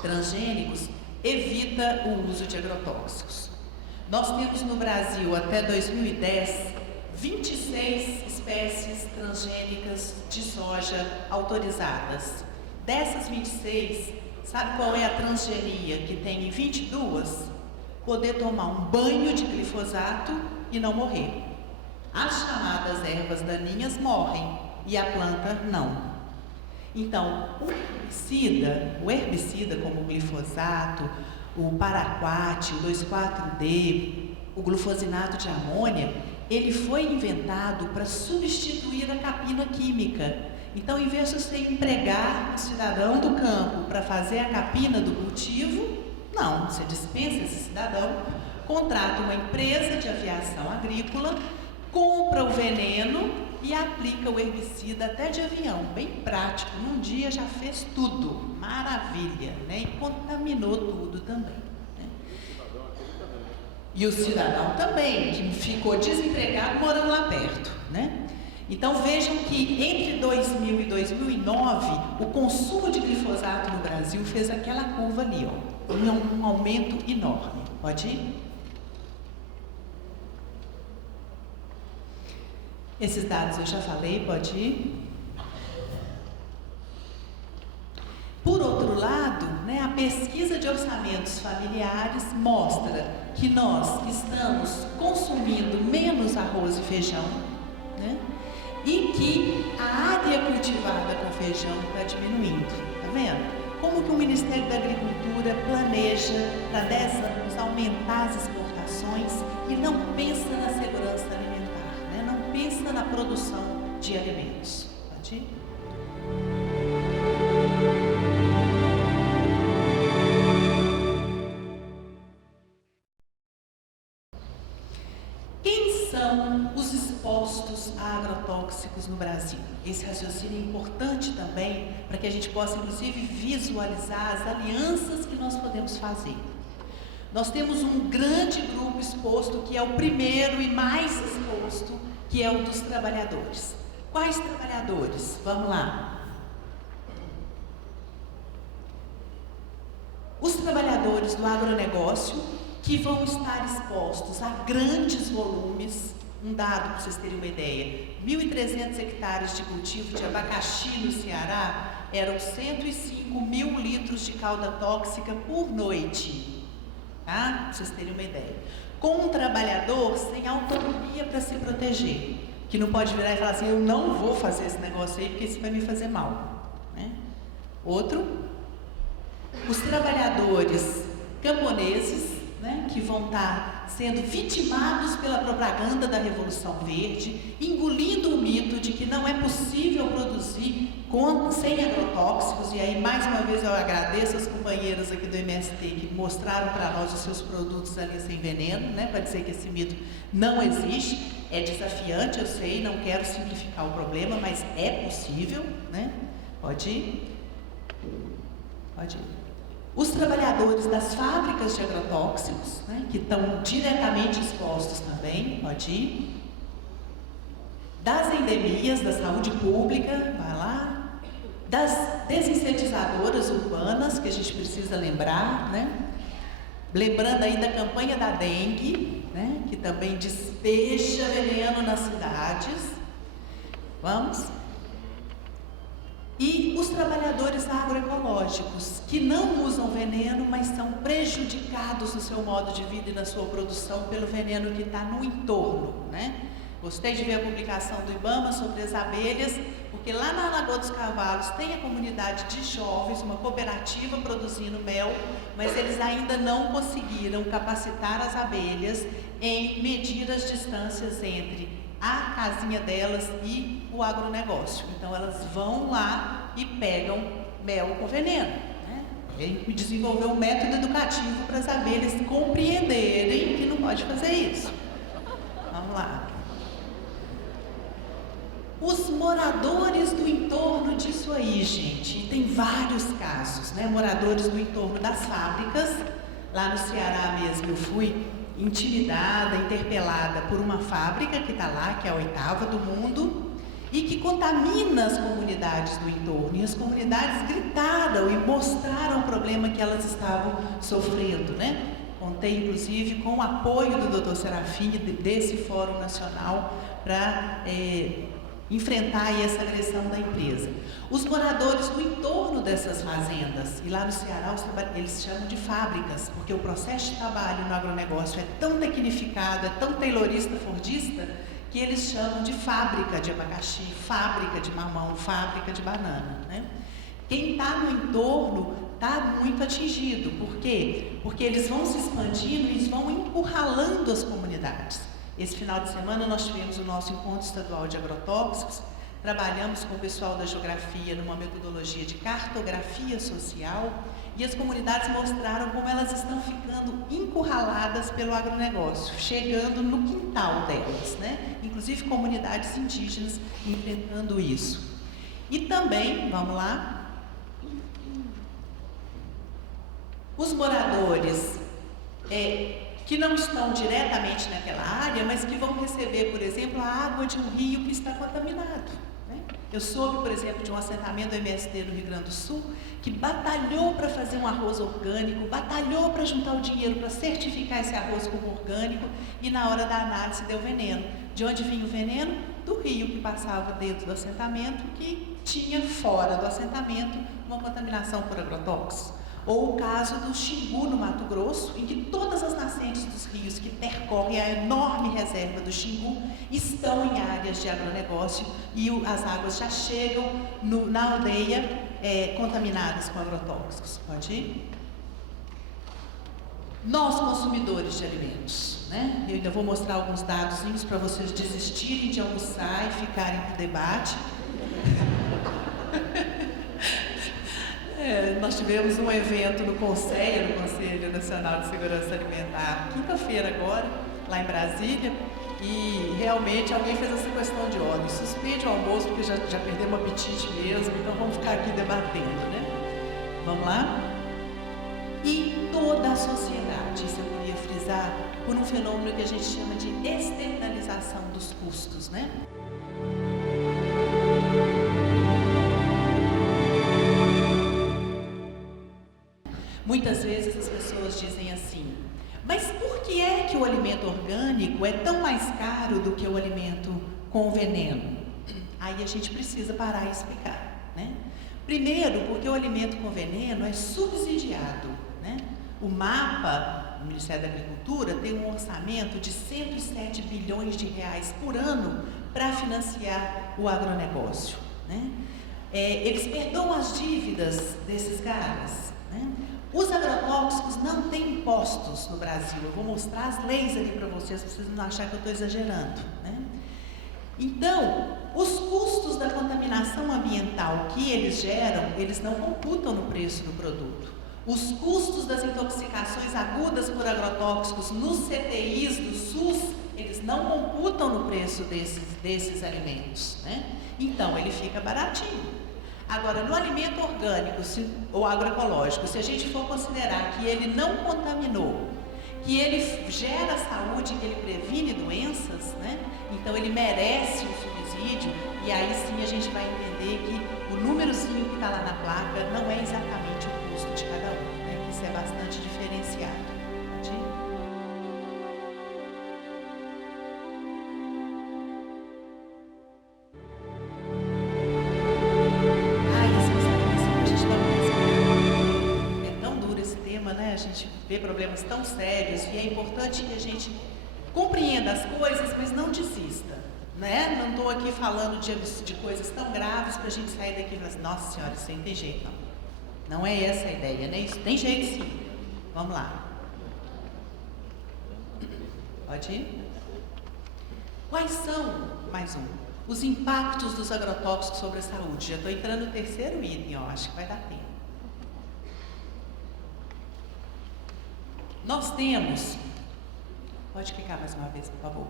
transgênicos evita o uso de agrotóxicos. Nós temos no Brasil, até 2010, 26 espécies transgênicas de soja autorizadas. Dessas 26, sabe qual é a transgenia que tem em 22? Poder tomar um banho de glifosato e não morrer. As chamadas ervas daninhas morrem e a planta não. Então, o herbicida como o glifosato, o paraquat, o 2,4-D, o glufosinato de amônia, ele foi inventado para substituir a capina química. Então, em vez de você empregar um cidadão do campo para fazer a capina do cultivo, não, você dispensa esse cidadão, contrata uma empresa de aviação agrícola, compra o veneno e aplica o herbicida até de avião, bem prático. Num dia já fez tudo, maravilha, né? E contaminou tudo também. Né? E o cidadão também, que ficou desempregado morando lá perto, né? Então vejam que entre 2000 e 2009, o consumo de glifosato no Brasil fez aquela curva ali, ó, um aumento enorme. Pode ir? Esses dados eu já falei, pode ir? Por outro lado, né, a pesquisa de orçamentos familiares mostra que nós estamos consumindo menos arroz e feijão, né, e que a área cultivada com feijão está diminuindo. Tá vendo? Como que o Ministério da Agricultura planeja para 10 anos aumentar as exportações e não pensa na segurança alimentar, né? Não pensa na produção de alimentos. Pode ir? Quem são os expostos a agrotóxicos no Brasil? Esse raciocínio é importante também para que a gente possa, inclusive, visualizar as alianças que nós podemos fazer. Nós temos um grande grupo exposto, que é o primeiro e mais exposto, que é o dos trabalhadores. Quais trabalhadores? Vamos lá. Os trabalhadores do agronegócio, que vão estar expostos a grandes volumes. Um dado para vocês terem uma ideia: 1.300 hectares de cultivo de abacaxi no Ceará eram 105 mil litros de calda tóxica por noite, tá? Para vocês terem uma ideia. Com um trabalhador sem autonomia para se proteger, que não pode virar e falar assim: eu não vou fazer esse negócio aí porque isso vai me fazer mal, né? Outro, os trabalhadores camponeses, né, que vão estar sendo vitimados pela propaganda da Revolução Verde, engolindo o mito de que não é possível produzir sem agrotóxicos. E aí, mais uma vez, eu agradeço aos companheiros aqui do MST que mostraram para nós os seus produtos ali sem veneno, né, para dizer que esse mito não existe. É desafiante, eu sei, não quero simplificar o problema, mas é possível, né? Pode ir. Pode ir. Os trabalhadores das fábricas de agrotóxicos, né, que estão diretamente expostos também, pode ir. Das endemias da saúde pública, vai lá. Das desinsetizadoras urbanas, que a gente precisa lembrar, né? Lembrando aí da campanha da dengue, né, que também despeja veneno nas cidades. Vamos? E os trabalhadores agroecológicos, que não usam veneno, mas são prejudicados no seu modo de vida e na sua produção pelo veneno que está no entorno, né? Gostei de ver a publicação do IBAMA sobre as abelhas, porque lá na Lagoa dos Cavalos tem a comunidade de jovens, uma cooperativa produzindo mel, mas eles ainda não conseguiram capacitar as abelhas em medir as distâncias entre a casinha delas e o agronegócio. Então elas vão lá e pegam mel com veneno, né? Ele desenvolveu um método educativo para as abelhas compreenderem que não pode fazer isso. Vamos lá. Os moradores do entorno disso aí, gente, tem vários casos, né? Moradores do entorno das fábricas. Lá no Ceará mesmo eu fui intimidada, interpelada por uma fábrica que está lá, que é a 8ª do mundo, e que contamina as comunidades do entorno. E as comunidades gritaram e mostraram o problema que elas estavam sofrendo, né? Contei, inclusive, com o apoio do Dr. Serafim, desse Fórum Nacional, para enfrentar aí essa agressão da empresa. Os moradores do entorno dessas fazendas, e lá no Ceará eles chamam de fábricas, porque o processo de trabalho no agronegócio é tão tecnificado, é tão taylorista, fordista, que eles chamam de fábrica de abacaxi, fábrica de mamão, fábrica de banana, né? Quem está no entorno está muito atingido. Por quê? Porque eles vão se expandindo e eles vão encurralando as comunidades. Esse final de semana nós tivemos o nosso encontro estadual de agrotóxicos, trabalhamos com o pessoal da geografia numa metodologia de cartografia social e as comunidades mostraram como elas estão ficando encurraladas pelo agronegócio, chegando no quintal delas, né? Inclusive comunidades indígenas enfrentando isso. E também, vamos lá, os moradores que não estão diretamente naquela área, mas que vão receber, por exemplo, a água de um rio que está contaminado, né? Eu soube, por exemplo, de um assentamento do MST no Rio Grande do Sul, que batalhou para fazer um arroz orgânico, batalhou para juntar o dinheiro para certificar esse arroz como orgânico, e na hora da análise deu veneno. De onde vinha o veneno? Do rio que passava dentro do assentamento, que tinha fora do assentamento uma contaminação por agrotóxicos. Ou o caso do Xingu, no Mato Grosso, em que todas as nascentes dos rios que percorrem a enorme reserva do Xingu estão em áreas de agronegócio e as águas já chegam na aldeia contaminadas com agrotóxicos. Pode ir? Nós, consumidores de alimentos, né? Eu ainda vou mostrar alguns dados para vocês desistirem de almoçar e ficarem para o debate. Nós tivemos um evento no CONSEA, no Conselho Nacional de Segurança Alimentar, quinta-feira agora, lá em Brasília, e realmente alguém fez essa questão de ordem. Suspende o almoço, porque já perdemos o apetite mesmo, então vamos ficar aqui debatendo, né? Vamos lá? E toda a sociedade, isso eu queria frisar, por um fenômeno que a gente chama de externalização dos custos, né? Muitas vezes as pessoas dizem assim, mas por que é que o alimento orgânico é tão mais caro do que o alimento com veneno? Aí a gente precisa parar e explicar, né? Primeiro, porque o alimento com veneno é subsidiado, né? O MAPA, o Ministério da Agricultura, tem um orçamento de 107 bilhões de reais por ano para financiar o agronegócio, né? Eles perdoam as dívidas desses caras, né? Os agrotóxicos não têm impostos no Brasil. Eu vou mostrar as leis ali para vocês não acharem que eu estou exagerando, né? Então, os custos da contaminação ambiental que eles geram, eles não computam no preço do produto. Os custos das intoxicações agudas por agrotóxicos nos CTIs do SUS, eles não computam no preço desses alimentos, né? Então, ele fica baratinho. Agora, no alimento orgânico ou agroecológico, se a gente for considerar que ele não contaminou, que ele gera saúde, que ele previne doenças, né? Então ele merece um subsídio, e aí sim a gente vai entender que o númerozinho que está lá na placa não é exatamente o custo de cada um, né? Isso é bastante diferenciado. A gente vê problemas tão sérios e é importante que a gente compreenda as coisas, mas não desista, né? Não estou aqui falando de coisas tão graves para a gente sair daqui e falar assim, nossa senhora, isso aí não tem jeito não. Não é essa a ideia, né? Isso tem jeito sim. Vamos lá. Pode ir? Quais são, mais um, os impactos dos agrotóxicos sobre a saúde? Já estou entrando no terceiro item, ó, acho que vai dar tempo. Nós temos, pode clicar mais uma vez, por favor.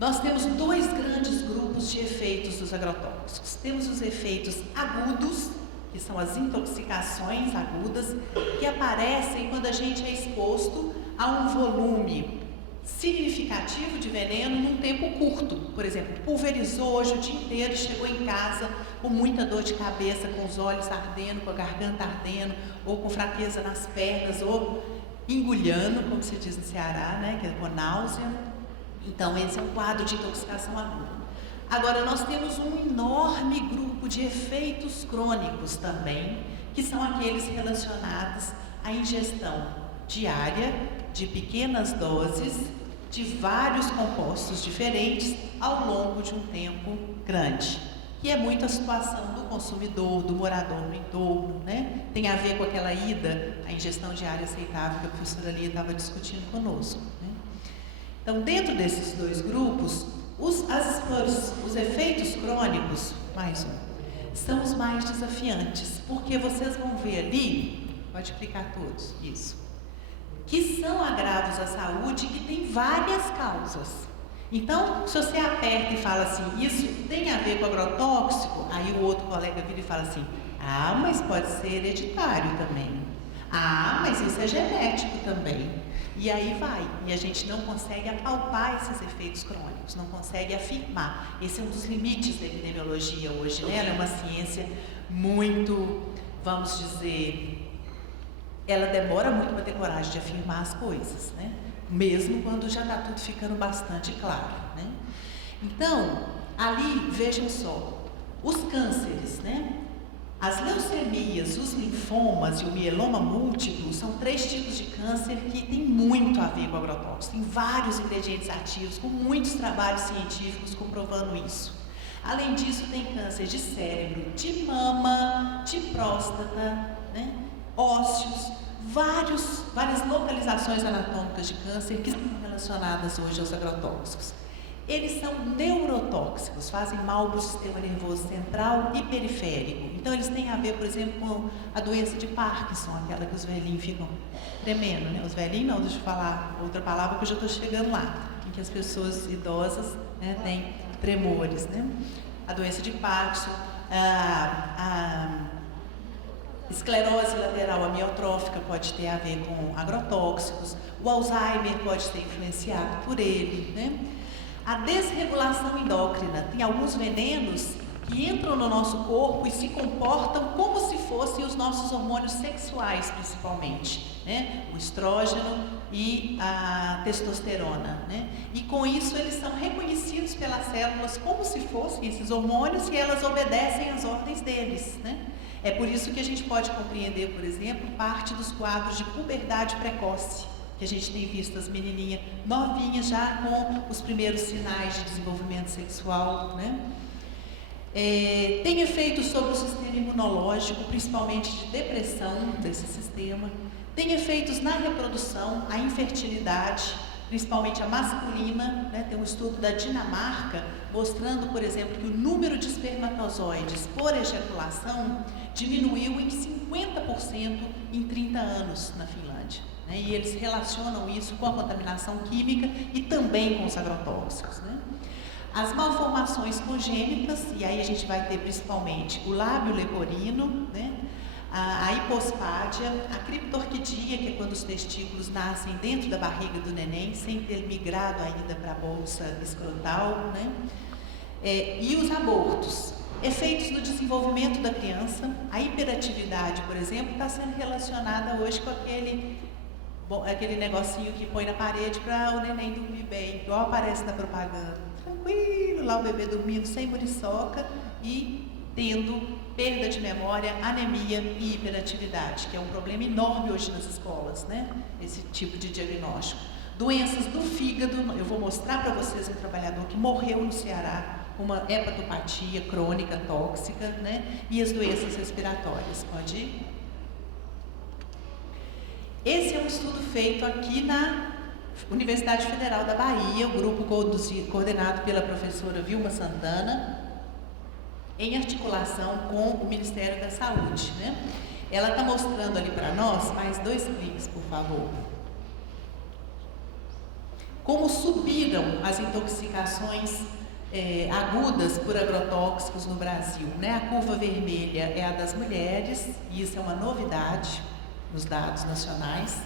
Nós temos dois grandes grupos de efeitos dos agrotóxicos. Temos os efeitos agudos, que são as intoxicações agudas, que aparecem quando a gente é exposto a um volume significativo de veneno num tempo curto. Por exemplo, pulverizou hoje o dia inteiro e chegou em casa com muita dor de cabeça, com os olhos ardendo, com a garganta ardendo, ou com fraqueza nas pernas, ou engulhando, como se diz no Ceará, né, que é com náusea. Então, esse é um quadro de intoxicação aguda. Agora, nós temos um enorme grupo de efeitos crônicos também, que são aqueles relacionados à ingestão diária, de pequenas doses, de vários compostos diferentes, ao longo de um tempo grande. Que é muito a situação do consumidor, do morador no entorno, né? Tem a ver com aquela ida, a ingestão diária aceitável que a professora Lia estava discutindo conosco, né? Então, dentro desses dois grupos, os efeitos crônicos, mais um, são os mais desafiantes, porque vocês vão ver ali, pode clicar todos, isso, que são agravos à saúde que têm várias causas. Então, se você aperta e fala assim, isso tem a ver com agrotóxico, aí o outro colega vira e fala assim, ah, mas pode ser hereditário também. Ah, mas isso é genético também. E aí vai, e a gente não consegue apalpar esses efeitos crônicos, não consegue afirmar. Esse é um dos limites da epidemiologia hoje, né? Ela é uma ciência muito, vamos dizer, ela demora muito para ter coragem de afirmar as coisas, né? Mesmo quando já está tudo ficando bastante claro, né? Então, ali, vejam só, os cânceres, né? As leucemias, os linfomas e o mieloma múltiplo são 3 tipos de câncer que têm muito a ver com agrotóxicos. Tem vários ingredientes ativos, com muitos trabalhos científicos comprovando isso. Além disso, tem câncer de cérebro, de mama, de próstata, né? Ósseos, várias localizações anatômicas de câncer que são relacionadas hoje aos agrotóxicos. Eles são neurotóxicos, fazem mal para o sistema nervoso central e periférico. Então, eles têm a ver, por exemplo, com a doença de Parkinson, aquela que os velhinhos ficam tremendo, né? Os velhinhos não, deixa eu falar outra palavra que eu já estou chegando lá, em que as pessoas idosas, né, têm tremores, né? A doença de Parkinson, a esclerose lateral amiotrófica pode ter a ver com agrotóxicos, o Alzheimer pode ser influenciado por ele, né? A desregulação endócrina, tem alguns venenos que entram no nosso corpo e se comportam como se fossem os nossos hormônios sexuais, principalmente, né? O estrógeno e a testosterona, né? E com isso eles são reconhecidos pelas células como se fossem esses hormônios e elas obedecem às ordens deles, né? É por isso que a gente pode compreender, por exemplo, parte dos quadros de puberdade precoce, que a gente tem visto as menininhas novinhas já com os primeiros sinais de desenvolvimento sexual, né? Tem efeitos sobre o sistema imunológico, principalmente de depressão desse sistema. Tem efeitos na reprodução, a infertilidade, principalmente a masculina, né? Tem um estudo da Dinamarca mostrando, por exemplo, que o número de espermatozoides por ejaculação diminuiu em 50% em 30 anos na Finlândia. E eles relacionam isso com a contaminação química e também com os agrotóxicos, né? As malformações congênitas, e aí a gente vai ter principalmente o lábio leporino, né? A hipospádia, a criptorquidia, que é quando os testículos nascem dentro da barriga do neném, sem ter migrado ainda para a bolsa escrotal, né? E os abortos. Efeitos no desenvolvimento da criança, a hiperatividade, por exemplo, está sendo relacionada hoje com aquele negocinho que põe na parede para o neném dormir bem, igual aparece na propaganda. Tranquilo, lá o bebê dormindo sem muriçoca e tendo perda de memória, anemia e hiperatividade, que é um problema enorme hoje nas escolas, né? Esse tipo de diagnóstico. Doenças do fígado, eu vou mostrar para vocês um trabalhador que morreu no Ceará, uma hepatopatia crônica tóxica, né? E as doenças respiratórias. Pode ir? Esse é um estudo feito aqui na Universidade Federal da Bahia, um grupo coordenado pela professora Vilma Santana, em articulação com o Ministério da Saúde, né? Ela está mostrando ali para nós, mais 2 cliques, por favor, como subiram as intoxicações agudas por agrotóxicos no Brasil, né? A curva vermelha é a das mulheres, e isso é uma novidade nos dados nacionais.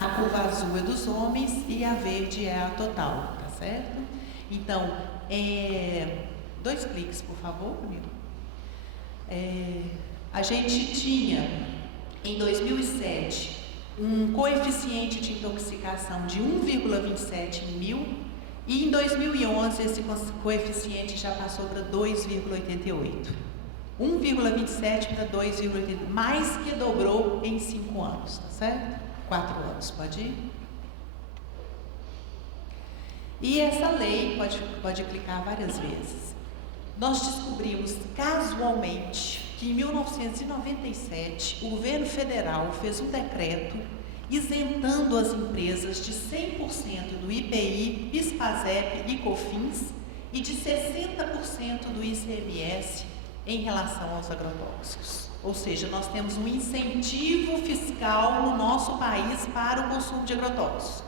A curva azul é dos homens e a verde é a total, tá certo? Então, 2 cliques, por favor, comigo. A gente tinha, em 2007, um coeficiente de intoxicação de 1,27 em 1000, e em 2011 esse coeficiente já passou para 2,88. 1,27 para 2,88, mais que dobrou em 5 anos, tá certo? 4 anos, pode ir? E essa lei, pode clicar várias vezes. Nós descobrimos casualmente que em 1997 o governo federal fez um decreto isentando as empresas de 100% do IPI, PIS/PASEP e COFINS e de 60% do ICMS em relação aos agrotóxicos. Ou seja, nós temos um incentivo fiscal no nosso país para o consumo de agrotóxicos.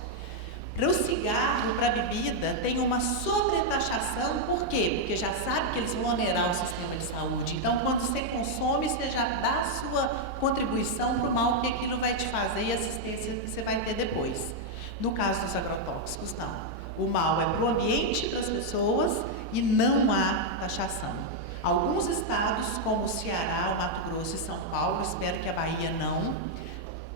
Para o cigarro, para a bebida, tem uma sobretaxação, por quê? Porque já sabe que eles vão onerar o sistema de saúde. Então, quando você consome, você já dá a sua contribuição para o mal que aquilo vai te fazer e a assistência que você vai ter depois. No caso dos agrotóxicos, não. O mal é para o ambiente das pessoas e não há taxação. Alguns estados, como o Ceará, o Mato Grosso e São Paulo, espero que a Bahia não,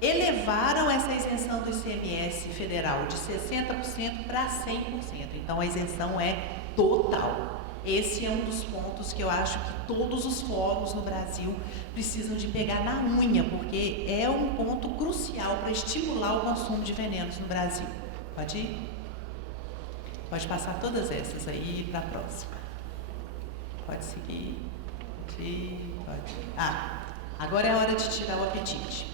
elevaram essa isenção do ICMS federal de 60% para 100%. Então, a isenção é total. Esse é um dos pontos que eu acho que todos os fóruns no Brasil precisam de pegar na unha, porque é um ponto crucial para estimular o consumo de venenos no Brasil. Pode ir? Pode passar todas essas aí para a próxima. Pode seguir. Pode. Agora é a hora de tirar o apetite.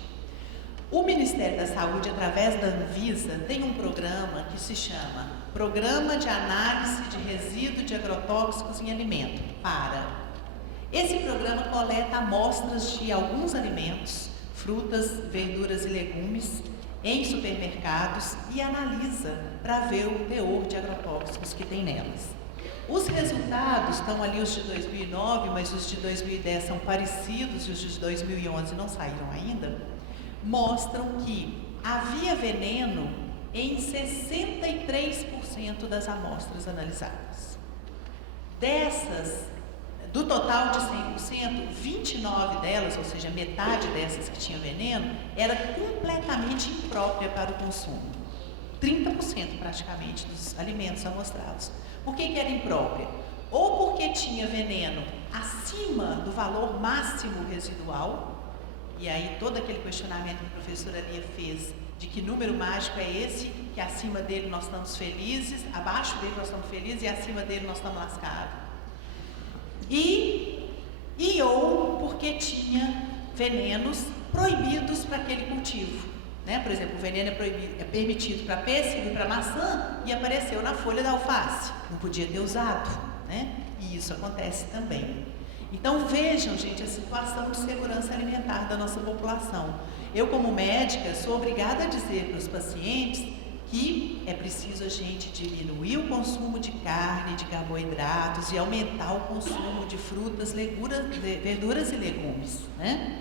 O Ministério da Saúde, através da Anvisa, tem um programa que se chama Programa de Análise de Resíduo de Agrotóxicos em Alimento, PARA. Esse programa coleta amostras de alguns alimentos, frutas, verduras e legumes, em supermercados e analisa para ver o teor de agrotóxicos que tem nelas. Os resultados estão ali, os de 2009, mas os de 2010 são parecidos e os de 2011 não saíram ainda. Mostram que havia veneno em 63% das amostras analisadas. Dessas, do total de 100%, 29 delas, ou seja, metade dessas que tinham veneno, era completamente imprópria para o consumo. 30% praticamente dos alimentos amostrados. Por que era imprópria? Ou porque tinha veneno acima do valor máximo residual, e aí todo aquele questionamento que a professora Lia fez, de que número mágico é esse, que acima dele nós estamos felizes, abaixo dele nós estamos felizes e acima dele nós estamos lascados. Ou porque tinha venenos proibidos para aquele cultivo. Né? Por exemplo, o veneno é permitido para pêssego e para maçã e apareceu na folha da alface. Não podia ter usado, né? E isso acontece também. Então vejam, gente, a situação de segurança alimentar da nossa população. Eu, como médica, sou obrigada a dizer para os pacientes que é preciso a gente diminuir o consumo de carne, de carboidratos e aumentar o consumo de frutas, verduras e legumes, né?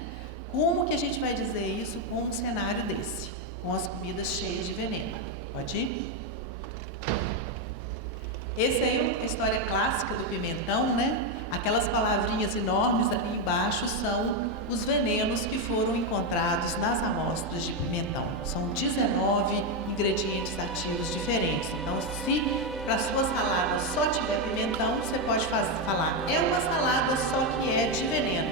Como que a gente vai dizer isso com um cenário desse? Com as comidas cheias de veneno. Pode ir? Essa aí é uma história clássica do pimentão, né? Aquelas palavrinhas enormes ali embaixo são os venenos que foram encontrados nas amostras de pimentão. São 19 ingredientes ativos diferentes. Então, se para sua salada só tiver pimentão, você pode falar, é uma salada só que é de veneno,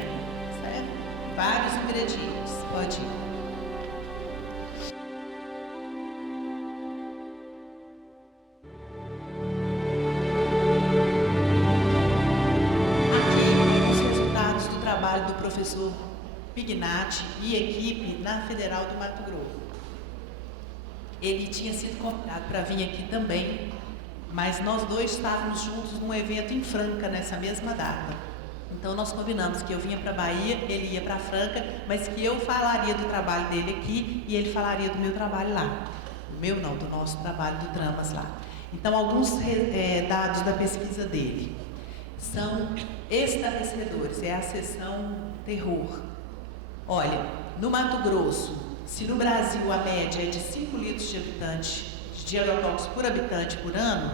certo? Vários ingredientes. Pode ir. Do professor Pignatti e equipe na Federal do Mato Grosso. Ele tinha sido convidado para vir aqui também, mas nós dois estávamos juntos num evento em Franca nessa mesma data. Então nós combinamos que eu vinha para Bahia, ele ia para Franca, mas que eu falaria do trabalho dele aqui e ele falaria do meu trabalho lá. Do meu não, do nosso trabalho do Tramas lá. Então alguns dados da pesquisa dele são estarrecedores, é a seção terror. Olha, no Mato Grosso, se no Brasil a média é de 5 litros de agrotóxicos por habitante por ano,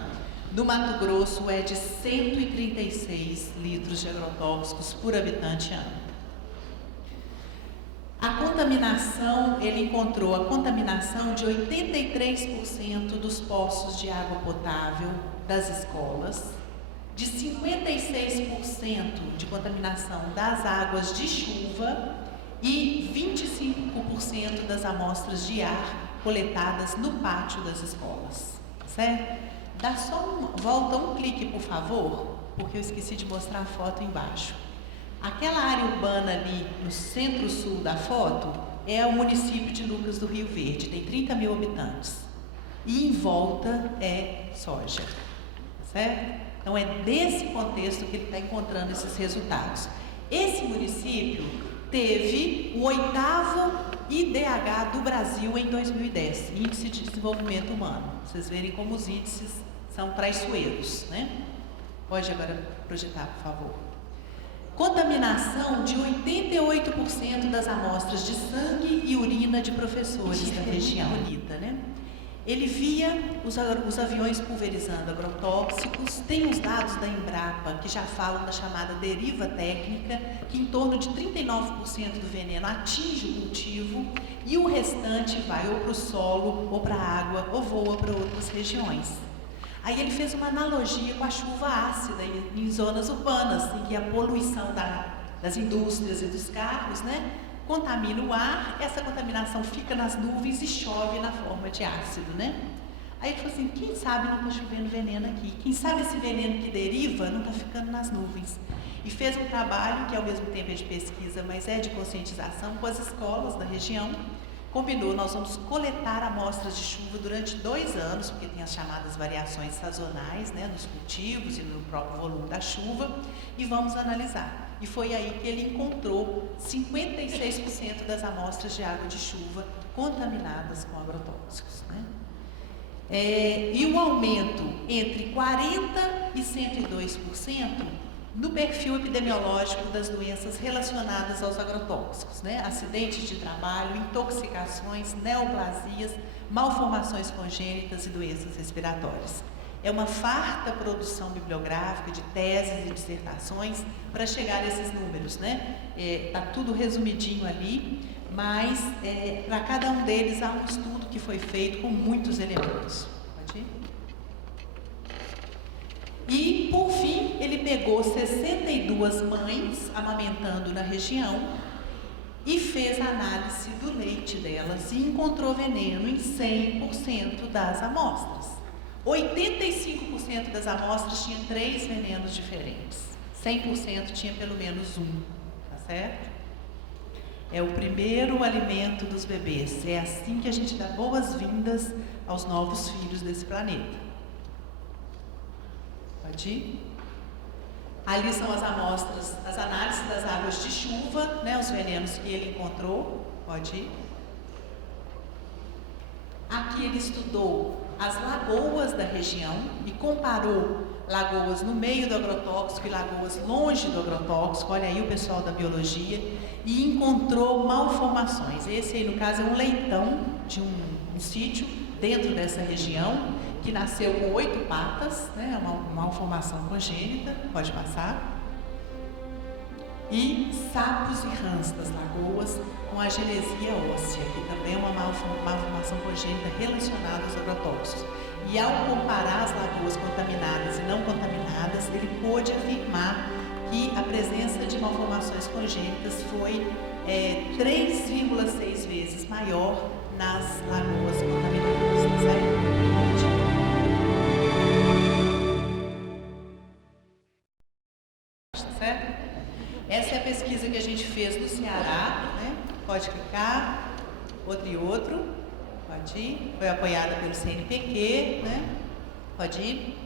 no Mato Grosso é de 136 litros de agrotóxicos por habitante ano. A contaminação, ele encontrou a contaminação de 83% dos poços de água potável das escolas, de 56% de contaminação das águas de chuva e 25% das amostras de ar coletadas no pátio das escolas, certo? Dá só volta um clique, por favor, porque eu esqueci de mostrar a foto embaixo. Aquela área urbana ali no centro-sul da foto é o município de Lucas do Rio Verde, tem 30 mil habitantes. E em volta é soja, certo? Então, é desse contexto que ele está encontrando esses resultados. Esse município teve o 8º IDH do Brasil em 2010, Índice de Desenvolvimento Humano. Vocês verem como os índices são traiçoeiros, né? Pode agora projetar, por favor. Contaminação de 88% das amostras de sangue e urina de professores da região. Bonita, né? Ele via os aviões pulverizando agrotóxicos, tem os dados da Embrapa que já falam da chamada deriva técnica, que em torno de 39% do veneno atinge o cultivo e o restante vai ou para o solo, ou para a água, ou voa para outras regiões. Aí ele fez uma analogia com a chuva ácida em zonas urbanas, em que a poluição das indústrias e dos carros, né, contamina o ar, essa contaminação fica nas nuvens e chove na forma de ácido, né? Aí ele falou assim, quem sabe não está chovendo veneno aqui? Quem sabe esse veneno que deriva não está ficando nas nuvens? E fez um trabalho que ao mesmo tempo é de pesquisa, mas é de conscientização com as escolas da região. Combinou, nós vamos coletar amostras de chuva durante 2 anos, porque tem as chamadas variações sazonais, né, nos cultivos e no próprio volume da chuva, e vamos analisar. E foi aí que ele encontrou 56% das amostras de água de chuva contaminadas com agrotóxicos, né? E o aumento entre 40% e 102% no perfil epidemiológico das doenças relacionadas aos agrotóxicos, né? Acidentes de trabalho, intoxicações, neoplasias, malformações congênitas e doenças respiratórias. É uma farta produção bibliográfica de teses e dissertações para chegar a esses números, né? Está tudo resumidinho ali, mas para cada um deles há um estudo que foi feito com muitos elementos. Pode ir? E, por fim, ele pegou 62 mães amamentando na região e fez a análise do leite delas e encontrou veneno em 100% das amostras. 85% das amostras tinham 3 venenos diferentes. 100% tinha pelo menos um, tá certo? É o primeiro alimento dos bebês. É assim que a gente dá boas-vindas aos novos filhos desse planeta. Pode ir? Ali são as amostras, as análises das águas de chuva, né, os venenos que ele encontrou. Pode ir? Aqui ele estudou as lagoas da região e comparou lagoas no meio do agrotóxico e lagoas longe do agrotóxico, olha aí o pessoal da biologia, e encontrou malformações. Esse aí, no caso, é um leitão de um sítio dentro dessa região, que nasceu com 8 patas, né, uma malformação congênita, pode passar. E sapos e rãs das lagoas com agenesia óssea, que também é uma malformação congênita relacionada aos agrotóxicos. E ao comparar as lagoas contaminadas e não contaminadas, ele pôde afirmar que a presença de malformações congênitas foi 3,6 vezes maior nas lagoas contaminadas. Tá certo? Tá certo? Essa é a pesquisa que a gente fez no Ceará, né? Pode clicar, outro e outro, pode ir. Foi apoiada pelo CNPq, né? Pode ir.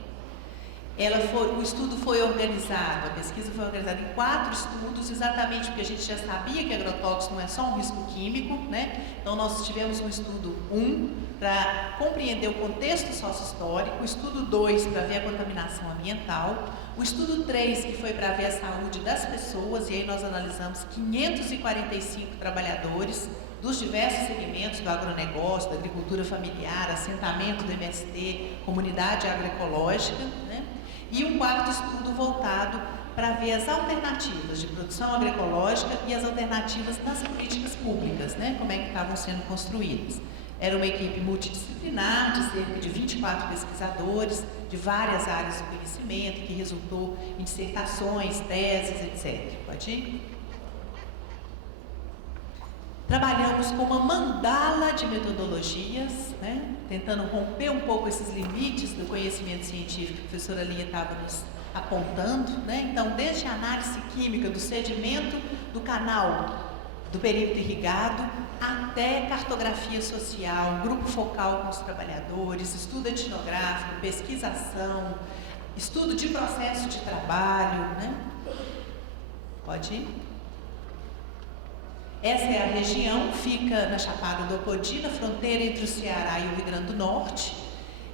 O estudo foi organizado, a pesquisa foi organizada em 4 estudos, exatamente porque a gente já sabia que agrotóxico não é só um risco químico, né? Então nós tivemos um estudo 1 para compreender o contexto sócio-histórico, o estudo 2 para ver a contaminação ambiental, o estudo 3 que foi para ver a saúde das pessoas, e aí nós analisamos 545 trabalhadores dos diversos segmentos do agronegócio, da agricultura familiar, assentamento do MST, comunidade agroecológica, né? E um 4º estudo voltado para ver as alternativas de produção agroecológica e as alternativas das políticas públicas, né? Como é que estavam sendo construídas. Era uma equipe multidisciplinar, de cerca de 24 pesquisadores, de várias áreas do conhecimento, que resultou em dissertações, teses, etc. Pode ir? Trabalhamos com uma mandala de metodologias, né? Tentando romper um pouco esses limites do conhecimento científico que a professora Lia estava nos apontando, né? Então, desde a análise química do sedimento do canal do perímetro irrigado até cartografia social, grupo focal com os trabalhadores, estudo etnográfico, pesquisação, estudo de processo de trabalho, né? Pode ir? Essa é a região, fica na Chapada do Ocodi, na fronteira entre o Ceará e o Rio Grande do Norte.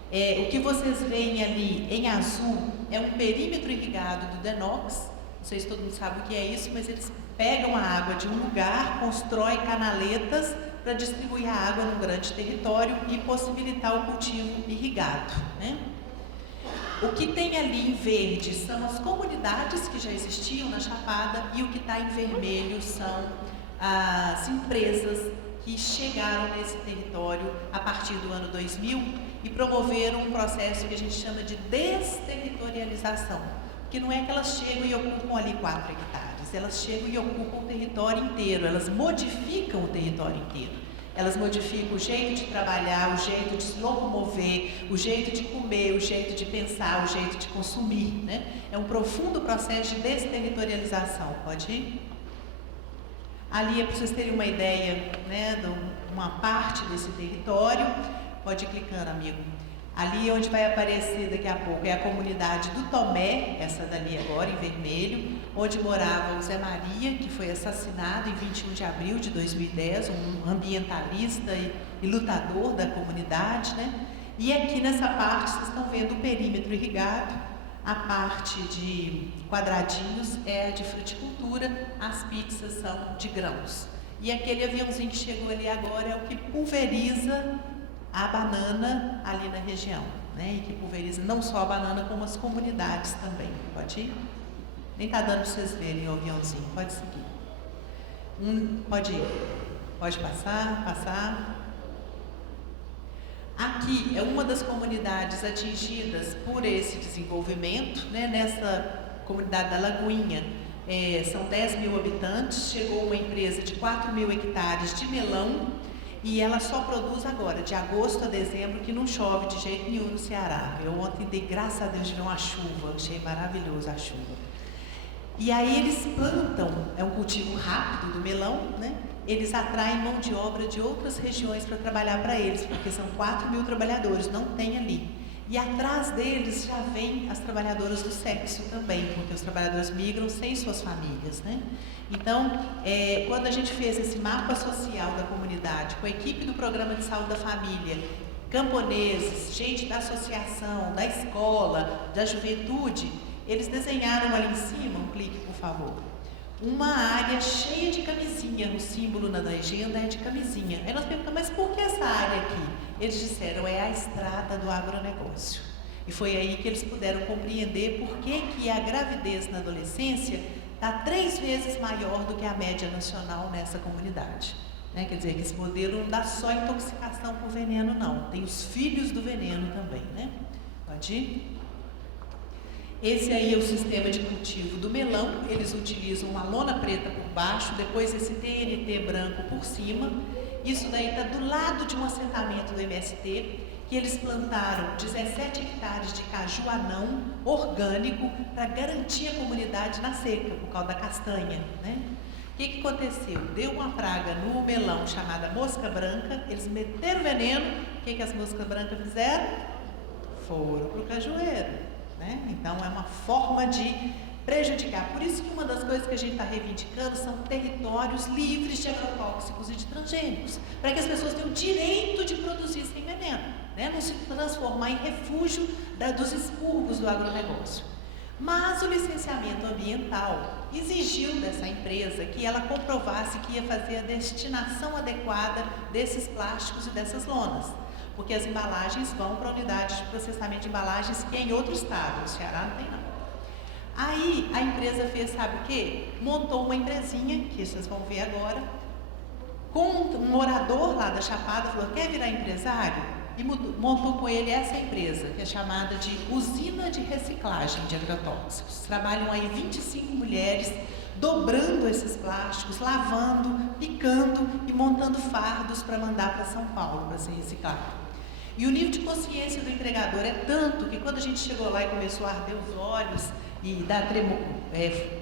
O que vocês veem ali em azul é um perímetro irrigado do Denox. Não sei se todo mundo sabe o que é isso, mas eles pegam a água de um lugar, constroem canaletas para distribuir a água num grande território e possibilitar o cultivo irrigado, né? O que tem ali em verde são as comunidades que já existiam na Chapada, e o que está em vermelho são as empresas que chegaram nesse território a partir do ano 2000 e promoveram um processo que a gente chama de desterritorialização, que não é que elas chegam e ocupam ali 4 hectares, elas chegam e ocupam o território inteiro, elas modificam o território inteiro, elas modificam o jeito de trabalhar, o jeito de se locomover, o jeito de comer, o jeito de pensar, o jeito de consumir, né? É um profundo processo de desterritorialização. Pode ir? Ali é para vocês terem uma ideia, né, de uma parte desse território. Pode ir clicando, amigo. Ali onde vai aparecer daqui a pouco é a comunidade do Tomé, essa dali agora em vermelho, onde morava o Zé Maria, que foi assassinado em 21 de abril de 2010, um ambientalista e lutador da comunidade, né? E aqui nessa parte vocês estão vendo o perímetro irrigado. A parte de quadradinhos é de fruticultura, as pizzas são de grãos. E aquele aviãozinho que chegou ali agora é o que pulveriza a banana ali na região, né? E que pulveriza não só a banana, como as comunidades também. Pode ir? Nem está dando para vocês verem o aviãozinho, pode seguir. Pode ir. Pode passar. Aqui é uma das comunidades atingidas por esse desenvolvimento, né? Nessa comunidade da Lagoinha, são 10 mil habitantes, chegou uma empresa de 4 mil hectares de melão, e ela só produz agora, de agosto a dezembro, que não chove de jeito nenhum no Ceará. Eu ontem dei graças a Deus de ver uma chuva, achei maravilhoso a chuva. E aí eles plantam, é um cultivo rápido do melão, né? Eles atraem mão de obra de outras regiões para trabalhar para eles, porque são 4 mil trabalhadores, não tem ali. E atrás deles já vem as trabalhadoras do sexo também, porque os trabalhadores migram sem suas famílias, né? Então, quando a gente fez esse mapa social da comunidade, com a equipe do Programa de Saúde da Família, camponeses, gente da associação, da escola, da juventude, eles desenharam ali em cima, um clique por favor, uma área cheia de camisinha, o símbolo na legenda é de camisinha. Aí nós perguntamos, mas por que essa área aqui? Eles disseram, é a estrada do agronegócio. E foi aí que eles puderam compreender por que a gravidez na adolescência está 3 vezes maior do que a média nacional nessa comunidade. Né? Quer dizer, que esse modelo não dá só intoxicação por veneno, não. Tem os filhos do veneno também, né? Pode ir? Esse aí é o sistema de cultivo do melão. Eles utilizam uma lona preta por baixo, depois esse TNT branco por cima. Isso daí está do lado de um assentamento do MST, que eles plantaram 17 hectares de caju anão orgânico para garantir a comunidade na seca, por causa da castanha, né? O que aconteceu? Deu uma praga no melão chamada mosca branca, eles meteram veneno, o que as moscas brancas fizeram? Foram para o cajueiro, né? Então é uma forma de prejudicar. Por isso que uma das coisas que a gente está reivindicando são territórios livres de agrotóxicos e de transgênicos, para que as pessoas tenham o direito de produzir sem veneno, né? Não se transformar em refúgio dos expurgos do agronegócio. Mas o licenciamento ambiental exigiu dessa empresa que ela comprovasse que ia fazer a destinação adequada desses plásticos e dessas lonas, porque as embalagens vão para a unidade de processamento de embalagens que é em outro estado, no Ceará não tem não. Aí a empresa fez, sabe o quê? Montou uma empresinha, que vocês vão ver agora, com um morador lá da Chapada, falou, quer virar empresário? E montou com ele essa empresa, que é chamada de Usina de Reciclagem de Agrotóxicos. Trabalham aí 25 mulheres, dobrando esses plásticos, lavando, picando e montando fardos para mandar para São Paulo, para ser reciclado. E o nível de consciência do entregador é tanto que quando a gente chegou lá e começou a arder os olhos e dar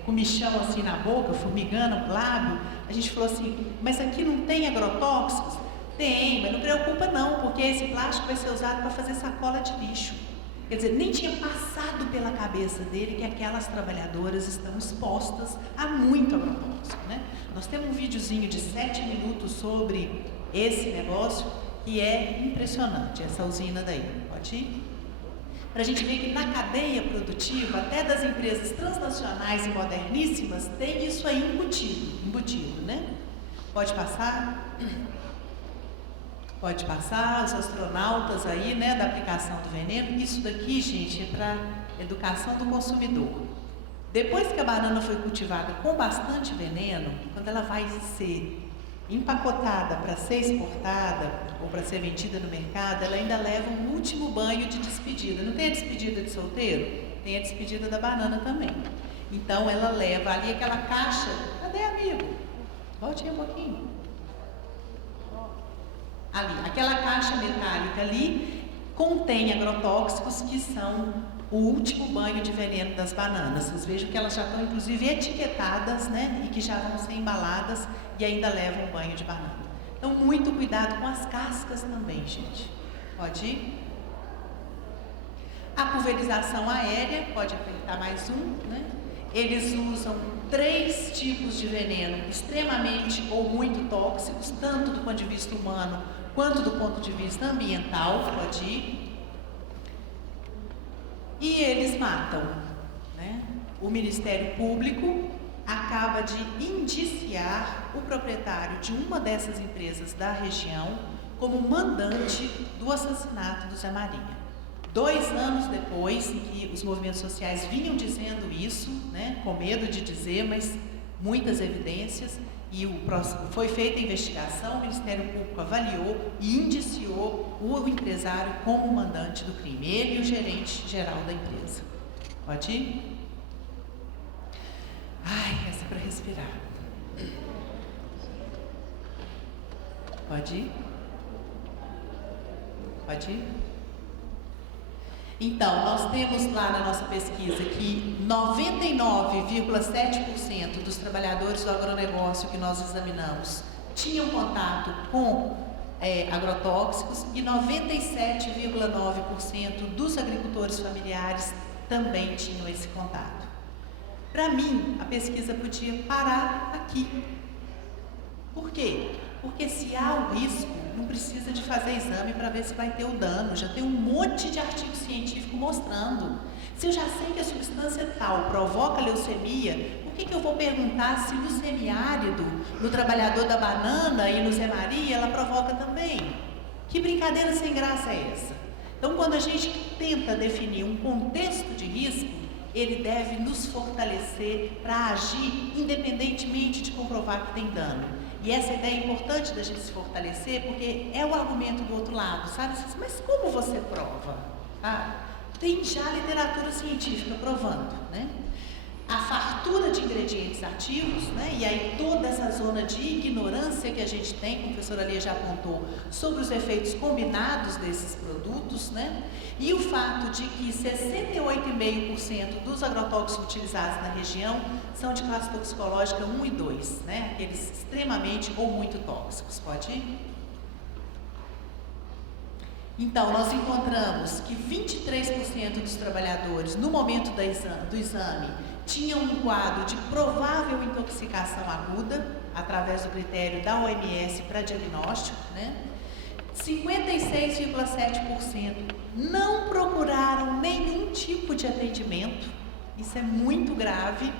comichão assim na boca, formigando o lábio, a gente falou assim, mas aqui não tem agrotóxicos? Tem, mas não preocupa não, porque esse plástico vai ser usado para fazer sacola de lixo. Quer dizer, nem tinha passado pela cabeça dele que aquelas trabalhadoras estão expostas a muito agrotóxico, né? Nós temos um videozinho de 7 minutos sobre esse negócio que é impressionante, essa usina daí. Pode ir? Para a gente ver que na cadeia produtiva, até das empresas transnacionais e moderníssimas, tem isso aí embutido, né? Pode passar? Pode passar, os astronautas aí, né, da aplicação do veneno. Isso daqui, gente, é para educação do consumidor. Depois que a banana foi cultivada com bastante veneno, quando ela vai ser empacotada para ser exportada ou para ser vendida no mercado, ela ainda leva um último banho de despedida. Não tem a despedida de solteiro? Tem a despedida da banana também. Então ela leva ali aquela caixa. Cadê, amigo? Volte aí um pouquinho. Ali, aquela caixa metálica ali contém agrotóxicos que são o último banho de veneno das bananas. Vocês vejam que elas já estão inclusive etiquetadas, né? E que já vão ser embaladas e ainda levam um banho de banana. Então, muito cuidado com as cascas também, gente. Pode ir? A pulverização aérea, pode apertar mais um, né? Eles usam 3 tipos de veneno extremamente ou muito tóxicos, tanto do ponto de vista humano quanto do ponto de vista ambiental, pode ir. E eles matam, né? O Ministério Público acaba de indiciar o proprietário de uma dessas empresas da região como mandante do assassinato do Zé Maria. 2 anos depois, em que os movimentos sociais vinham dizendo isso, né, com medo de dizer, mas muitas evidências, e foi feita a investigação, o Ministério Público avaliou e indiciou o empresário como mandante do crime, ele e o gerente geral da empresa. Pode ir? Ai, essa é para respirar. Pode ir? Pode ir? Então, nós temos lá na nossa pesquisa que 99,7% dos trabalhadores do agronegócio que nós examinamos tinham contato com agrotóxicos e 97,9% dos agricultores familiares também tinham esse contato. Para mim, a pesquisa podia parar aqui. Por quê? Porque se há o risco, não precisa de fazer exame para ver se vai ter o dano. Já tem um monte de artigo científico mostrando. Se eu já sei que a substância tal provoca leucemia, por que eu vou perguntar se no semiárido, no trabalhador da banana e no Zé Maria, ela provoca também? Que brincadeira sem graça é essa? Então, quando a gente tenta definir um contexto de risco, ele deve nos fortalecer para agir independentemente de comprovar que tem dano. E essa ideia é importante da gente se fortalecer, porque é o argumento do outro lado, sabe? Mas como você prova? Tem já literatura científica provando, né? A fartura de ingredientes ativos, né? E aí toda essa zona de ignorância que a gente tem, como a professora Lia já apontou, sobre os efeitos combinados desses produtos, né? E o fato de que 68,5% dos agrotóxicos utilizados na região são de classe toxicológica 1 e 2, né? Aqueles extremamente ou muito tóxicos. Pode ir? Então, nós encontramos que 23% dos trabalhadores, no momento do exame, tinham um quadro de provável intoxicação aguda, através do critério da OMS para diagnóstico, né? 56,7% não procuraram nenhum tipo de atendimento, isso é muito grave.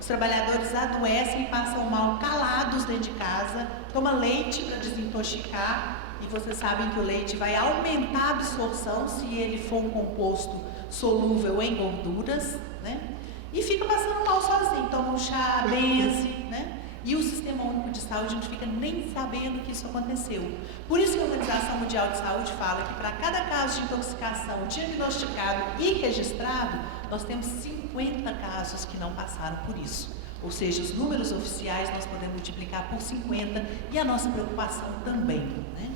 Os trabalhadores adoecem e passam mal calados dentro de casa, tomam leite para desintoxicar, e vocês sabem que o leite vai aumentar a absorção se ele for um composto solúvel em gorduras, né? E fica passando mal sozinho, toma um chá, benze, né? E o Sistema Único de Saúde não fica nem sabendo que isso aconteceu. Por isso que a Organização Mundial de Saúde fala que para cada caso de intoxicação diagnosticado e registrado, nós temos 50 casos que não passaram por isso. Ou seja, os números oficiais nós podemos multiplicar por 50 e a nossa preocupação também, né?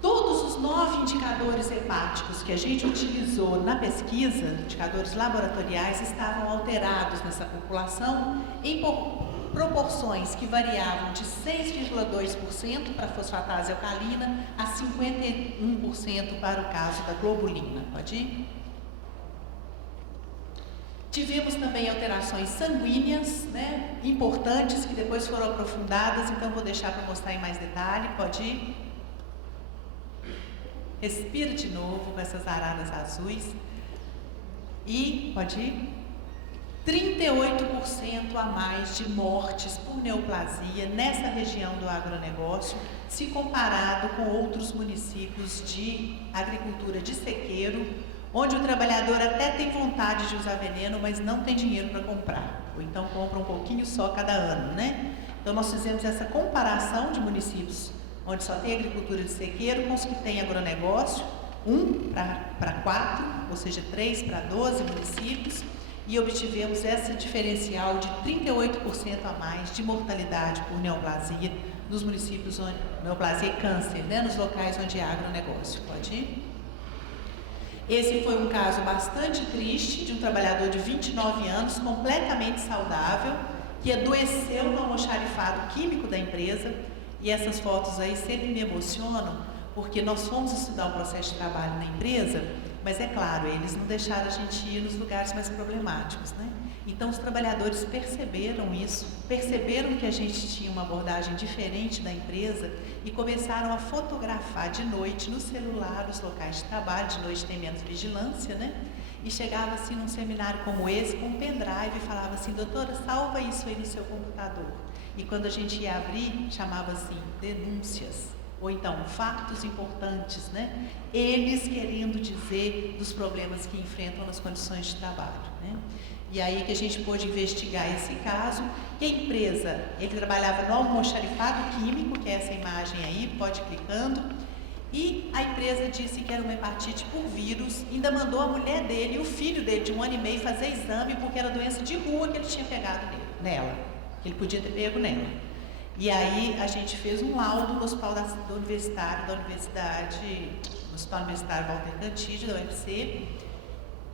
Todos os 9 indicadores hepáticos que a gente utilizou na pesquisa, indicadores laboratoriais, estavam alterados nessa população em proporções que variavam de 6,2% para a fosfatase alcalina a 51% para o caso da globulina. Pode ir? Tivemos também alterações sanguíneas, né, importantes, que depois foram aprofundadas, então vou deixar para mostrar em mais detalhe. Pode ir? Respira de novo com essas araras azuis. E, pode ir? 38% a mais de mortes por neoplasia nessa região do agronegócio, se comparado com outros municípios de agricultura de sequeiro, onde o trabalhador até tem vontade de usar veneno, mas não tem dinheiro para comprar, ou então compra um pouquinho só cada ano, né? Então nós fizemos essa comparação de municípios onde só tem agricultura de sequeiro com os que tem agronegócio, 1 para 4, ou seja, 3 para 12 municípios, e obtivemos esse diferencial de 38% a mais de mortalidade por neoplasia nos municípios onde neoplasia e câncer, né, nos locais onde há agronegócio. Pode ir? Esse foi um caso bastante triste de um trabalhador de 29 anos, completamente saudável, que adoeceu no almoxarifado químico da empresa. E essas fotos aí sempre me emocionam, porque nós fomos estudar o processo de trabalho na empresa, mas é claro, eles não deixaram a gente ir nos lugares mais problemáticos, né? Então os trabalhadores perceberam isso, perceberam que a gente tinha uma abordagem diferente da empresa e começaram a fotografar de noite no celular os locais de trabalho. De noite tem menos vigilância, né? E chegava assim num seminário como esse com um pendrive e falava assim: doutora, salva isso aí no seu computador. E quando a gente ia abrir, chamava assim, denúncias, ou então fatos importantes, né? Eles querendo dizer dos problemas que enfrentam nas condições de trabalho, né? E aí que a gente pôde investigar esse caso, que a empresa, ele trabalhava no almoxarifado químico, que é essa imagem aí, pode ir clicando, e a empresa disse que era uma hepatite por vírus, ainda mandou a mulher dele e o filho dele de 1 ano e meio fazer exame, porque era doença de rua que ele tinha pegado nela, que ele podia ter pego nela. E aí a gente fez um laudo no Hospital Universitário Walter Cantídio, da UFC,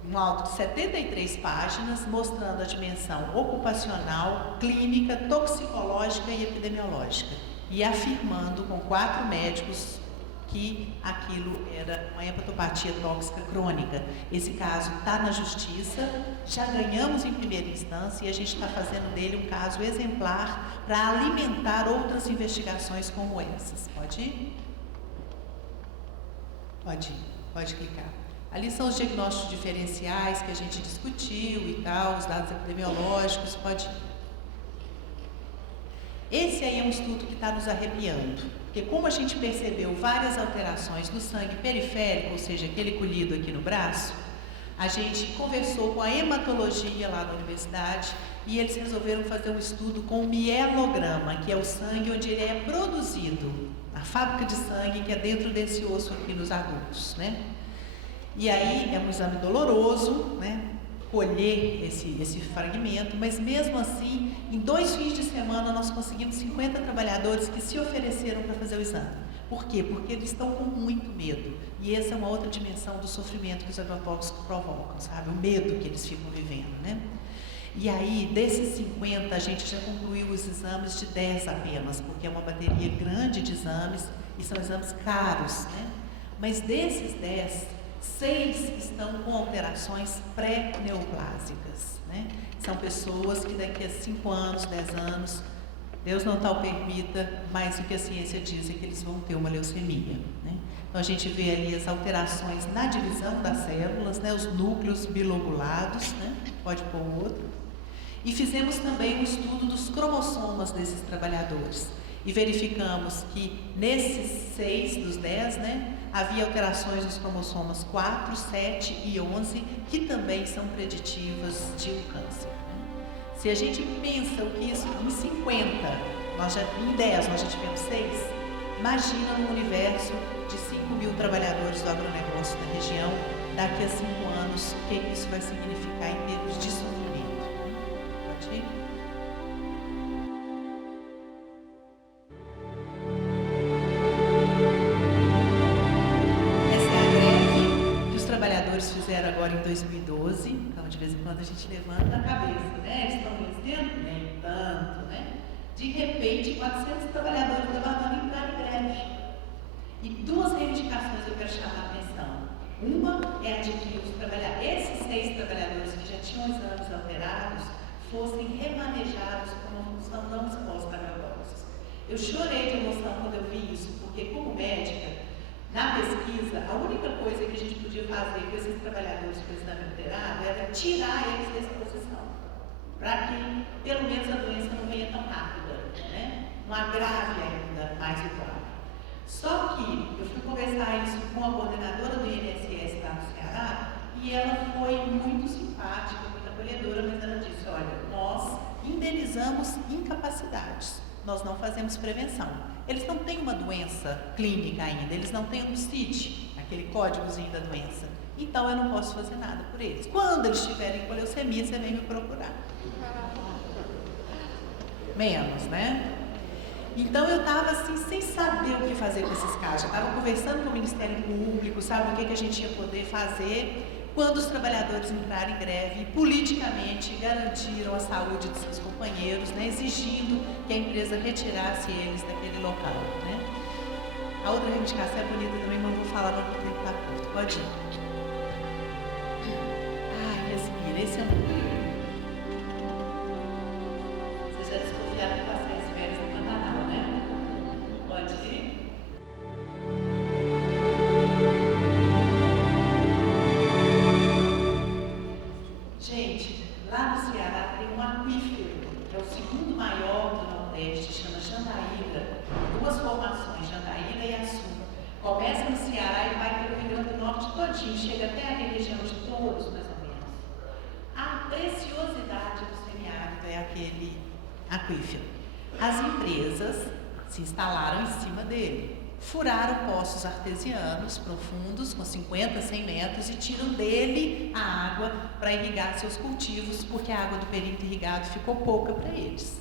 um laudo de 73 páginas, mostrando a dimensão ocupacional, clínica, toxicológica e epidemiológica. e afirmando com 4 médicos que aquilo era uma hepatopatia tóxica crônica. Esse caso está na justiça, já ganhamos em primeira instância e a gente está fazendo dele um caso exemplar para alimentar outras investigações como essas. Pode ir? Pode ir, pode clicar. Ali são os diagnósticos diferenciais que a gente discutiu e tal, os dados epidemiológicos, pode ir. Esse aí é um estudo que está nos arrepiando, porque como a gente percebeu várias alterações no sangue periférico, ou seja, aquele colhido aqui no braço, a gente conversou com a hematologia lá na universidade e eles resolveram fazer um estudo com o mielograma, que é o sangue onde ele é produzido, a fábrica de sangue que é dentro desse osso aqui nos adultos, né? E aí é um exame doloroso, né? Colher esse fragmento, mas mesmo assim, em 2 fins de semana nós conseguimos 50 trabalhadores que se ofereceram para fazer o exame. Por quê? Porque eles estão com muito medo. E essa é uma outra dimensão do sofrimento que os agrotóxicos provocam, sabe? O medo que eles ficam vivendo, né? E aí, desses 50, a gente já concluiu os exames de 10 apenas, porque é uma bateria grande de exames e são exames caros, né? Mas desses 10, 6 estão com alterações pré-neoplásicas, né? São pessoas que daqui a 5 anos, 10 anos, Deus não tal permita, mas o que a ciência diz é que eles vão ter uma leucemia, né? Então a gente vê ali as alterações na divisão das células, né? Os núcleos bilobulados, né? Pode pôr o outro. E fizemos também um estudo dos cromossomas desses trabalhadores. E verificamos que nesses 6 dos 10, né? Havia alterações nos cromossomas 4, 7 e 11, que também são preditivas de um câncer, né? Se a gente pensa o que isso em 50, em 10 nós já tivemos 6, imagina no universo de 5.000 trabalhadores do agronegócio da região, daqui a 5 anos, o que isso vai significar em termos de sofrimento, né? Pode ir? Fizeram agora em 2012, então de vez em quando a gente levanta a cabeça, né? Eles estão vencendo? Nem tanto, né? De repente, 400 trabalhadores da Badana entraram em greve. E 2 reivindicações eu quero chamar a atenção. Uma é a de que esses 6 trabalhadores que já tinham exames alterados fossem remanejados com uma função não exposta a agrotóxicos. Eu chorei de emoção quando eu vi isso, porque como médica, na pesquisa, a única coisa que a gente podia fazer com esses trabalhadores com exame alterado era tirar eles da exposição, para que, pelo menos, a doença não venha tão rápida, né? Não agrave ainda mais o quadro. Só que eu fui conversar isso com a coordenadora do INSS lá no Ceará e ela foi muito simpática, muito acolhedora, mas ela disse, olha, nós indenizamos incapacidades, nós não fazemos prevenção. Eles não têm uma doença clínica ainda, eles não têm um CID, aquele códigozinho da doença. Então eu não posso fazer nada por eles. Quando eles estiverem com leucemia, você vem me procurar. Menos, né? Então eu estava assim, sem saber o que fazer com esses casos. Eu estava conversando com o Ministério Público, sabe o que a gente ia poder fazer quando os trabalhadores entraram em greve e politicamente garantiram a saúde de seus companheiros, né, exigindo que a empresa retirasse eles daquele local, né? A outra reivindicação é bonita também, mas não vou falar porque o tempo está curto. Pode ir. Respira, esse é um... Vocês já desconfiaram que passei as férias no Pantanal, né? Pode ir. Gente, lá no Ceará tem um aquífero, que é o segundo maior do Nordeste, chama Jandaíra. 2 formações, Jandaíra e Açu. Começa no Ceará e vai pelo Rio Grande do Norte todinho, chega até a região de Touros, mais ou menos. A preciosidade do semiárido é aquele aquífero. As empresas se instalaram em cima dele. Furaram poços artesianos profundos, com 50, 100 metros, e tiram dele a água para irrigar seus cultivos, porque a água do perímetro irrigado ficou pouca para eles.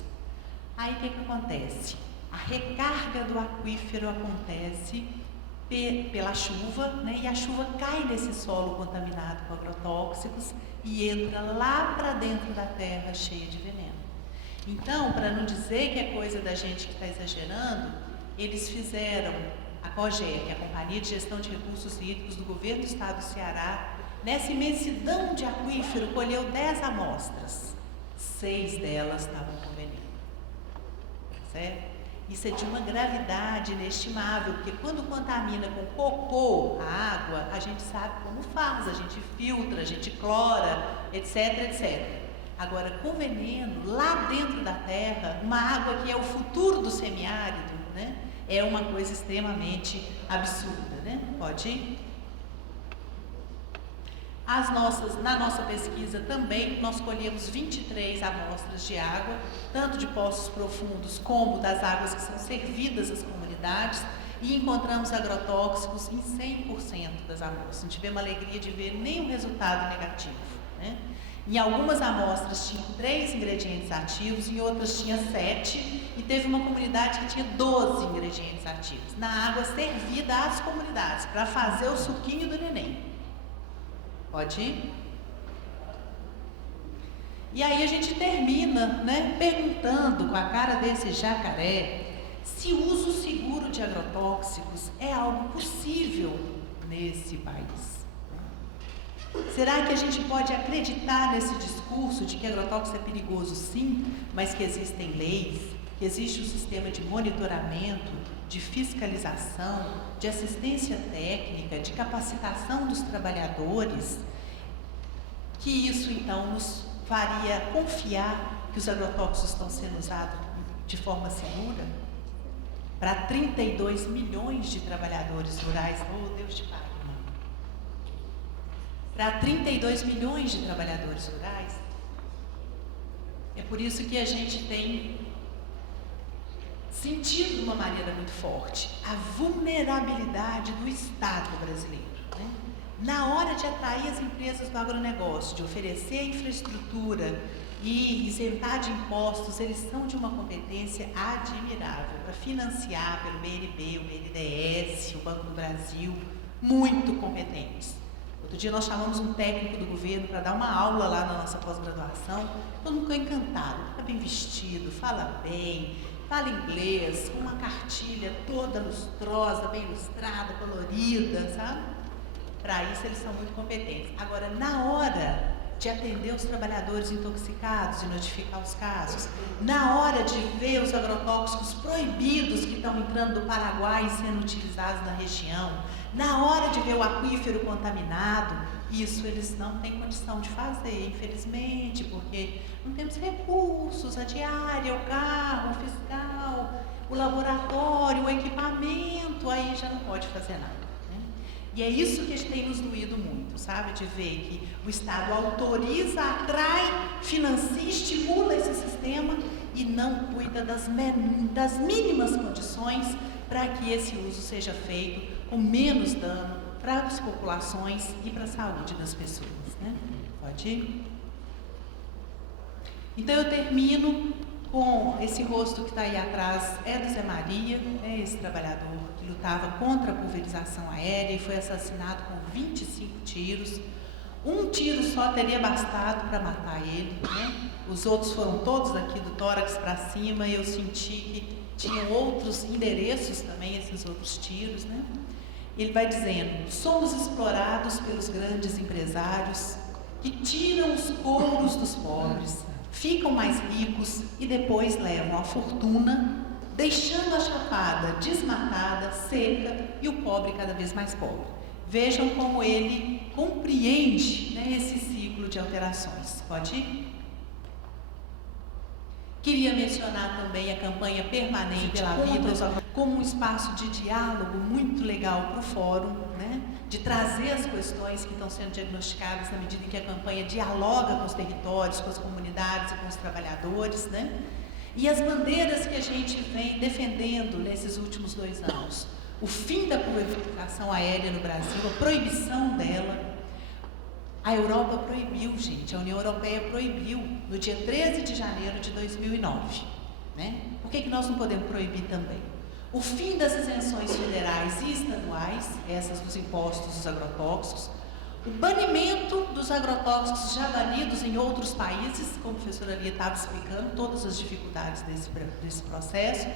Aí o que acontece? A recarga do aquífero acontece pela chuva, né? E a chuva cai nesse solo contaminado com agrotóxicos e entra lá para dentro da terra cheia de veneno. Então, para não dizer que é coisa da gente que está exagerando, eles fizeram, a COGEA, que é a Companhia de Gestão de Recursos Hídricos do Governo do Estado do Ceará, nessa imensidão de aquífero, colheu 10 amostras. 6 delas estavam com veneno. Certo? Isso é de uma gravidade inestimável, porque quando contamina com cocô a água, a gente sabe como faz, a gente filtra, a gente clora, etc, etc. Agora, com veneno, lá dentro da terra, uma água que é o futuro do semiárido, né? É uma coisa extremamente absurda, né? Pode ir? Na nossa pesquisa também, nós colhemos 23 amostras de água, tanto de poços profundos como das águas que são servidas às comunidades, e encontramos agrotóxicos em 100% das amostras. Não tivemos a alegria de ver nenhum resultado negativo, né? Em algumas amostras tinham 3 ingredientes ativos, em outras tinha 7, e teve uma comunidade que tinha 12 ingredientes ativos, na água servida às comunidades, para fazer o suquinho do neném. Pode ir? E aí a gente termina, né, perguntando com a cara desse jacaré se o uso seguro de agrotóxicos é algo possível nesse país. Será que a gente pode acreditar nesse discurso de que agrotóxico é perigoso, sim, mas que existem leis, que existe um sistema de monitoramento, de fiscalização, de assistência técnica, de capacitação dos trabalhadores, que isso então nos faria confiar que os agrotóxicos estão sendo usados de forma segura? Para 32 milhões de trabalhadores rurais, oh Deus te pague, irmão. Para 32 milhões de trabalhadores rurais, é por isso que a gente tem sentido de uma maneira muito forte a vulnerabilidade do Estado brasileiro, né? Na hora de atrair as empresas do agronegócio, de oferecer infraestrutura e isentar de impostos, eles são de uma competência admirável para financiar pelo BNB, o BNDES, o Banco do Brasil, muito competentes. Outro dia nós chamamos um técnico do governo para dar uma aula lá na nossa pós-graduação, todo mundo ficou encantado, está bem vestido, fala bem, fala inglês, com uma cartilha toda lustrosa, bem ilustrada, colorida, sabe? Para isso eles são muito competentes. Agora, na hora de atender os trabalhadores intoxicados e notificar os casos, na hora de ver os agrotóxicos proibidos que estão entrando do Paraguai e sendo utilizados na região, na hora de ver o aquífero contaminado, isso eles não têm condição de fazer, infelizmente, porque não temos recursos, a diária, o carro, o fiscal, o laboratório, o equipamento, aí já não pode fazer nada. E é isso que tem nos doído muito, sabe? De ver que o Estado autoriza, atrai, financia, estimula esse sistema e não cuida das mínimas condições para que esse uso seja feito com menos dano para as populações e para a saúde das pessoas, né? Pode ir? Então eu termino com esse rosto que está aí atrás, é do Zé Maria, é esse trabalhador que lutava contra a pulverização aérea e foi assassinado com 25 tiros. Um tiro só teria bastado para matar ele, né? Os outros foram todos aqui do tórax para cima e eu senti que tinham outros endereços também, esses outros tiros, né? Ele vai dizendo: somos explorados pelos grandes empresários que tiram os couros dos pobres, ficam mais ricos e depois levam a fortuna, deixando a chapada desmatada, seca e o pobre cada vez mais pobre. Vejam como ele compreende, né, esse ciclo de alterações. Pode ir? Queria mencionar também a campanha permanente pela vida como um espaço de diálogo muito legal para o fórum, né? De trazer as questões que estão sendo diagnosticadas na medida em que a campanha dialoga com os territórios, com as comunidades e com os trabalhadores, né? E as bandeiras que a gente vem defendendo nesses últimos 2 anos. O fim da pulverização aérea no Brasil, a proibição dela. A Europa proibiu, gente, a União Europeia proibiu no dia 13 de janeiro de 2009. Né? Por que nós não podemos proibir também? O fim das isenções federais e estaduais, essas dos impostos dos agrotóxicos, O banimento dos agrotóxicos já banidos em outros países, como a professora Lia estava explicando, todas as dificuldades desse processo,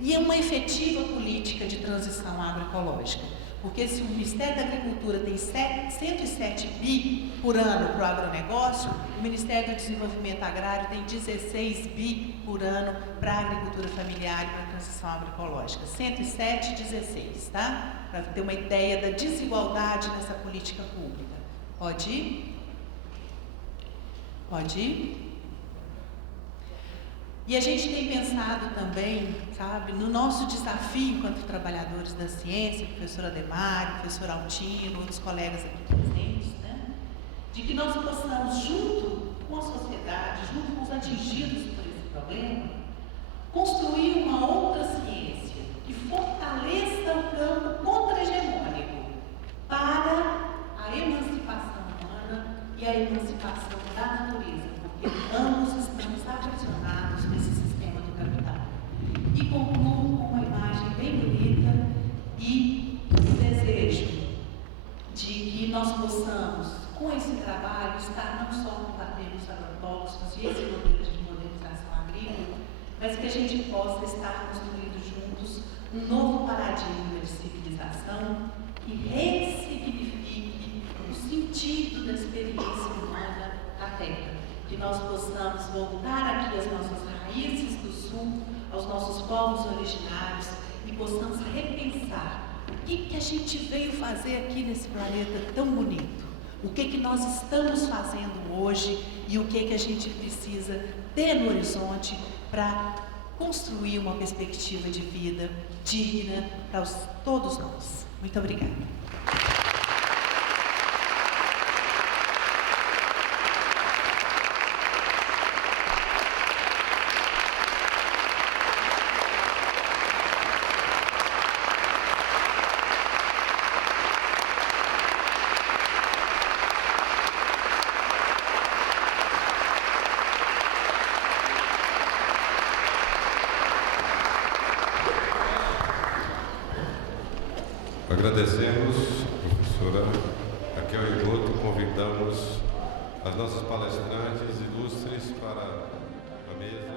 e uma efetiva política de transição agroecológica. Porque se o Ministério da Agricultura tem 107 bi por ano para o agronegócio, o Ministério do Desenvolvimento Agrário tem 16 bi por ano para a agricultura familiar e para a transição agroecológica. 107 e 16, tá? Para ter uma ideia da desigualdade nessa política pública. Pode ir? Pode ir? E a gente tem pensado também, sabe, no nosso desafio enquanto trabalhadores da ciência, professor Ademar, professor Altino, outros colegas aqui presentes, né, de que nós possamos, junto com a sociedade, junto com os atingidos por esse problema, construir uma outra ciência que fortaleça o campo contra-hegemônico para a emancipação humana e a emancipação da natureza, porque ambos estamos aprisionados nesse sistema do capital. E concluo com uma imagem bem bonita e o desejo de que nós possamos, com esse trabalho, estar não só combatendo os agrotóxicos e esse modelo de modernização agrícola, mas que a gente possa estar construindo juntos um novo paradigma de civilização que ressignifique o sentido da experiência humana na Terra. Que nós possamos voltar aqui às nossas raízes do Sul, aos nossos povos originários e possamos repensar o que a gente veio fazer aqui nesse planeta tão bonito, o que nós estamos fazendo hoje e o que a gente precisa ter no horizonte para construir uma perspectiva de vida digna para todos nós. Muito obrigada. Agradecemos, professora Raquel Rigoto, convidamos as nossas palestrantes ilustres para a mesa.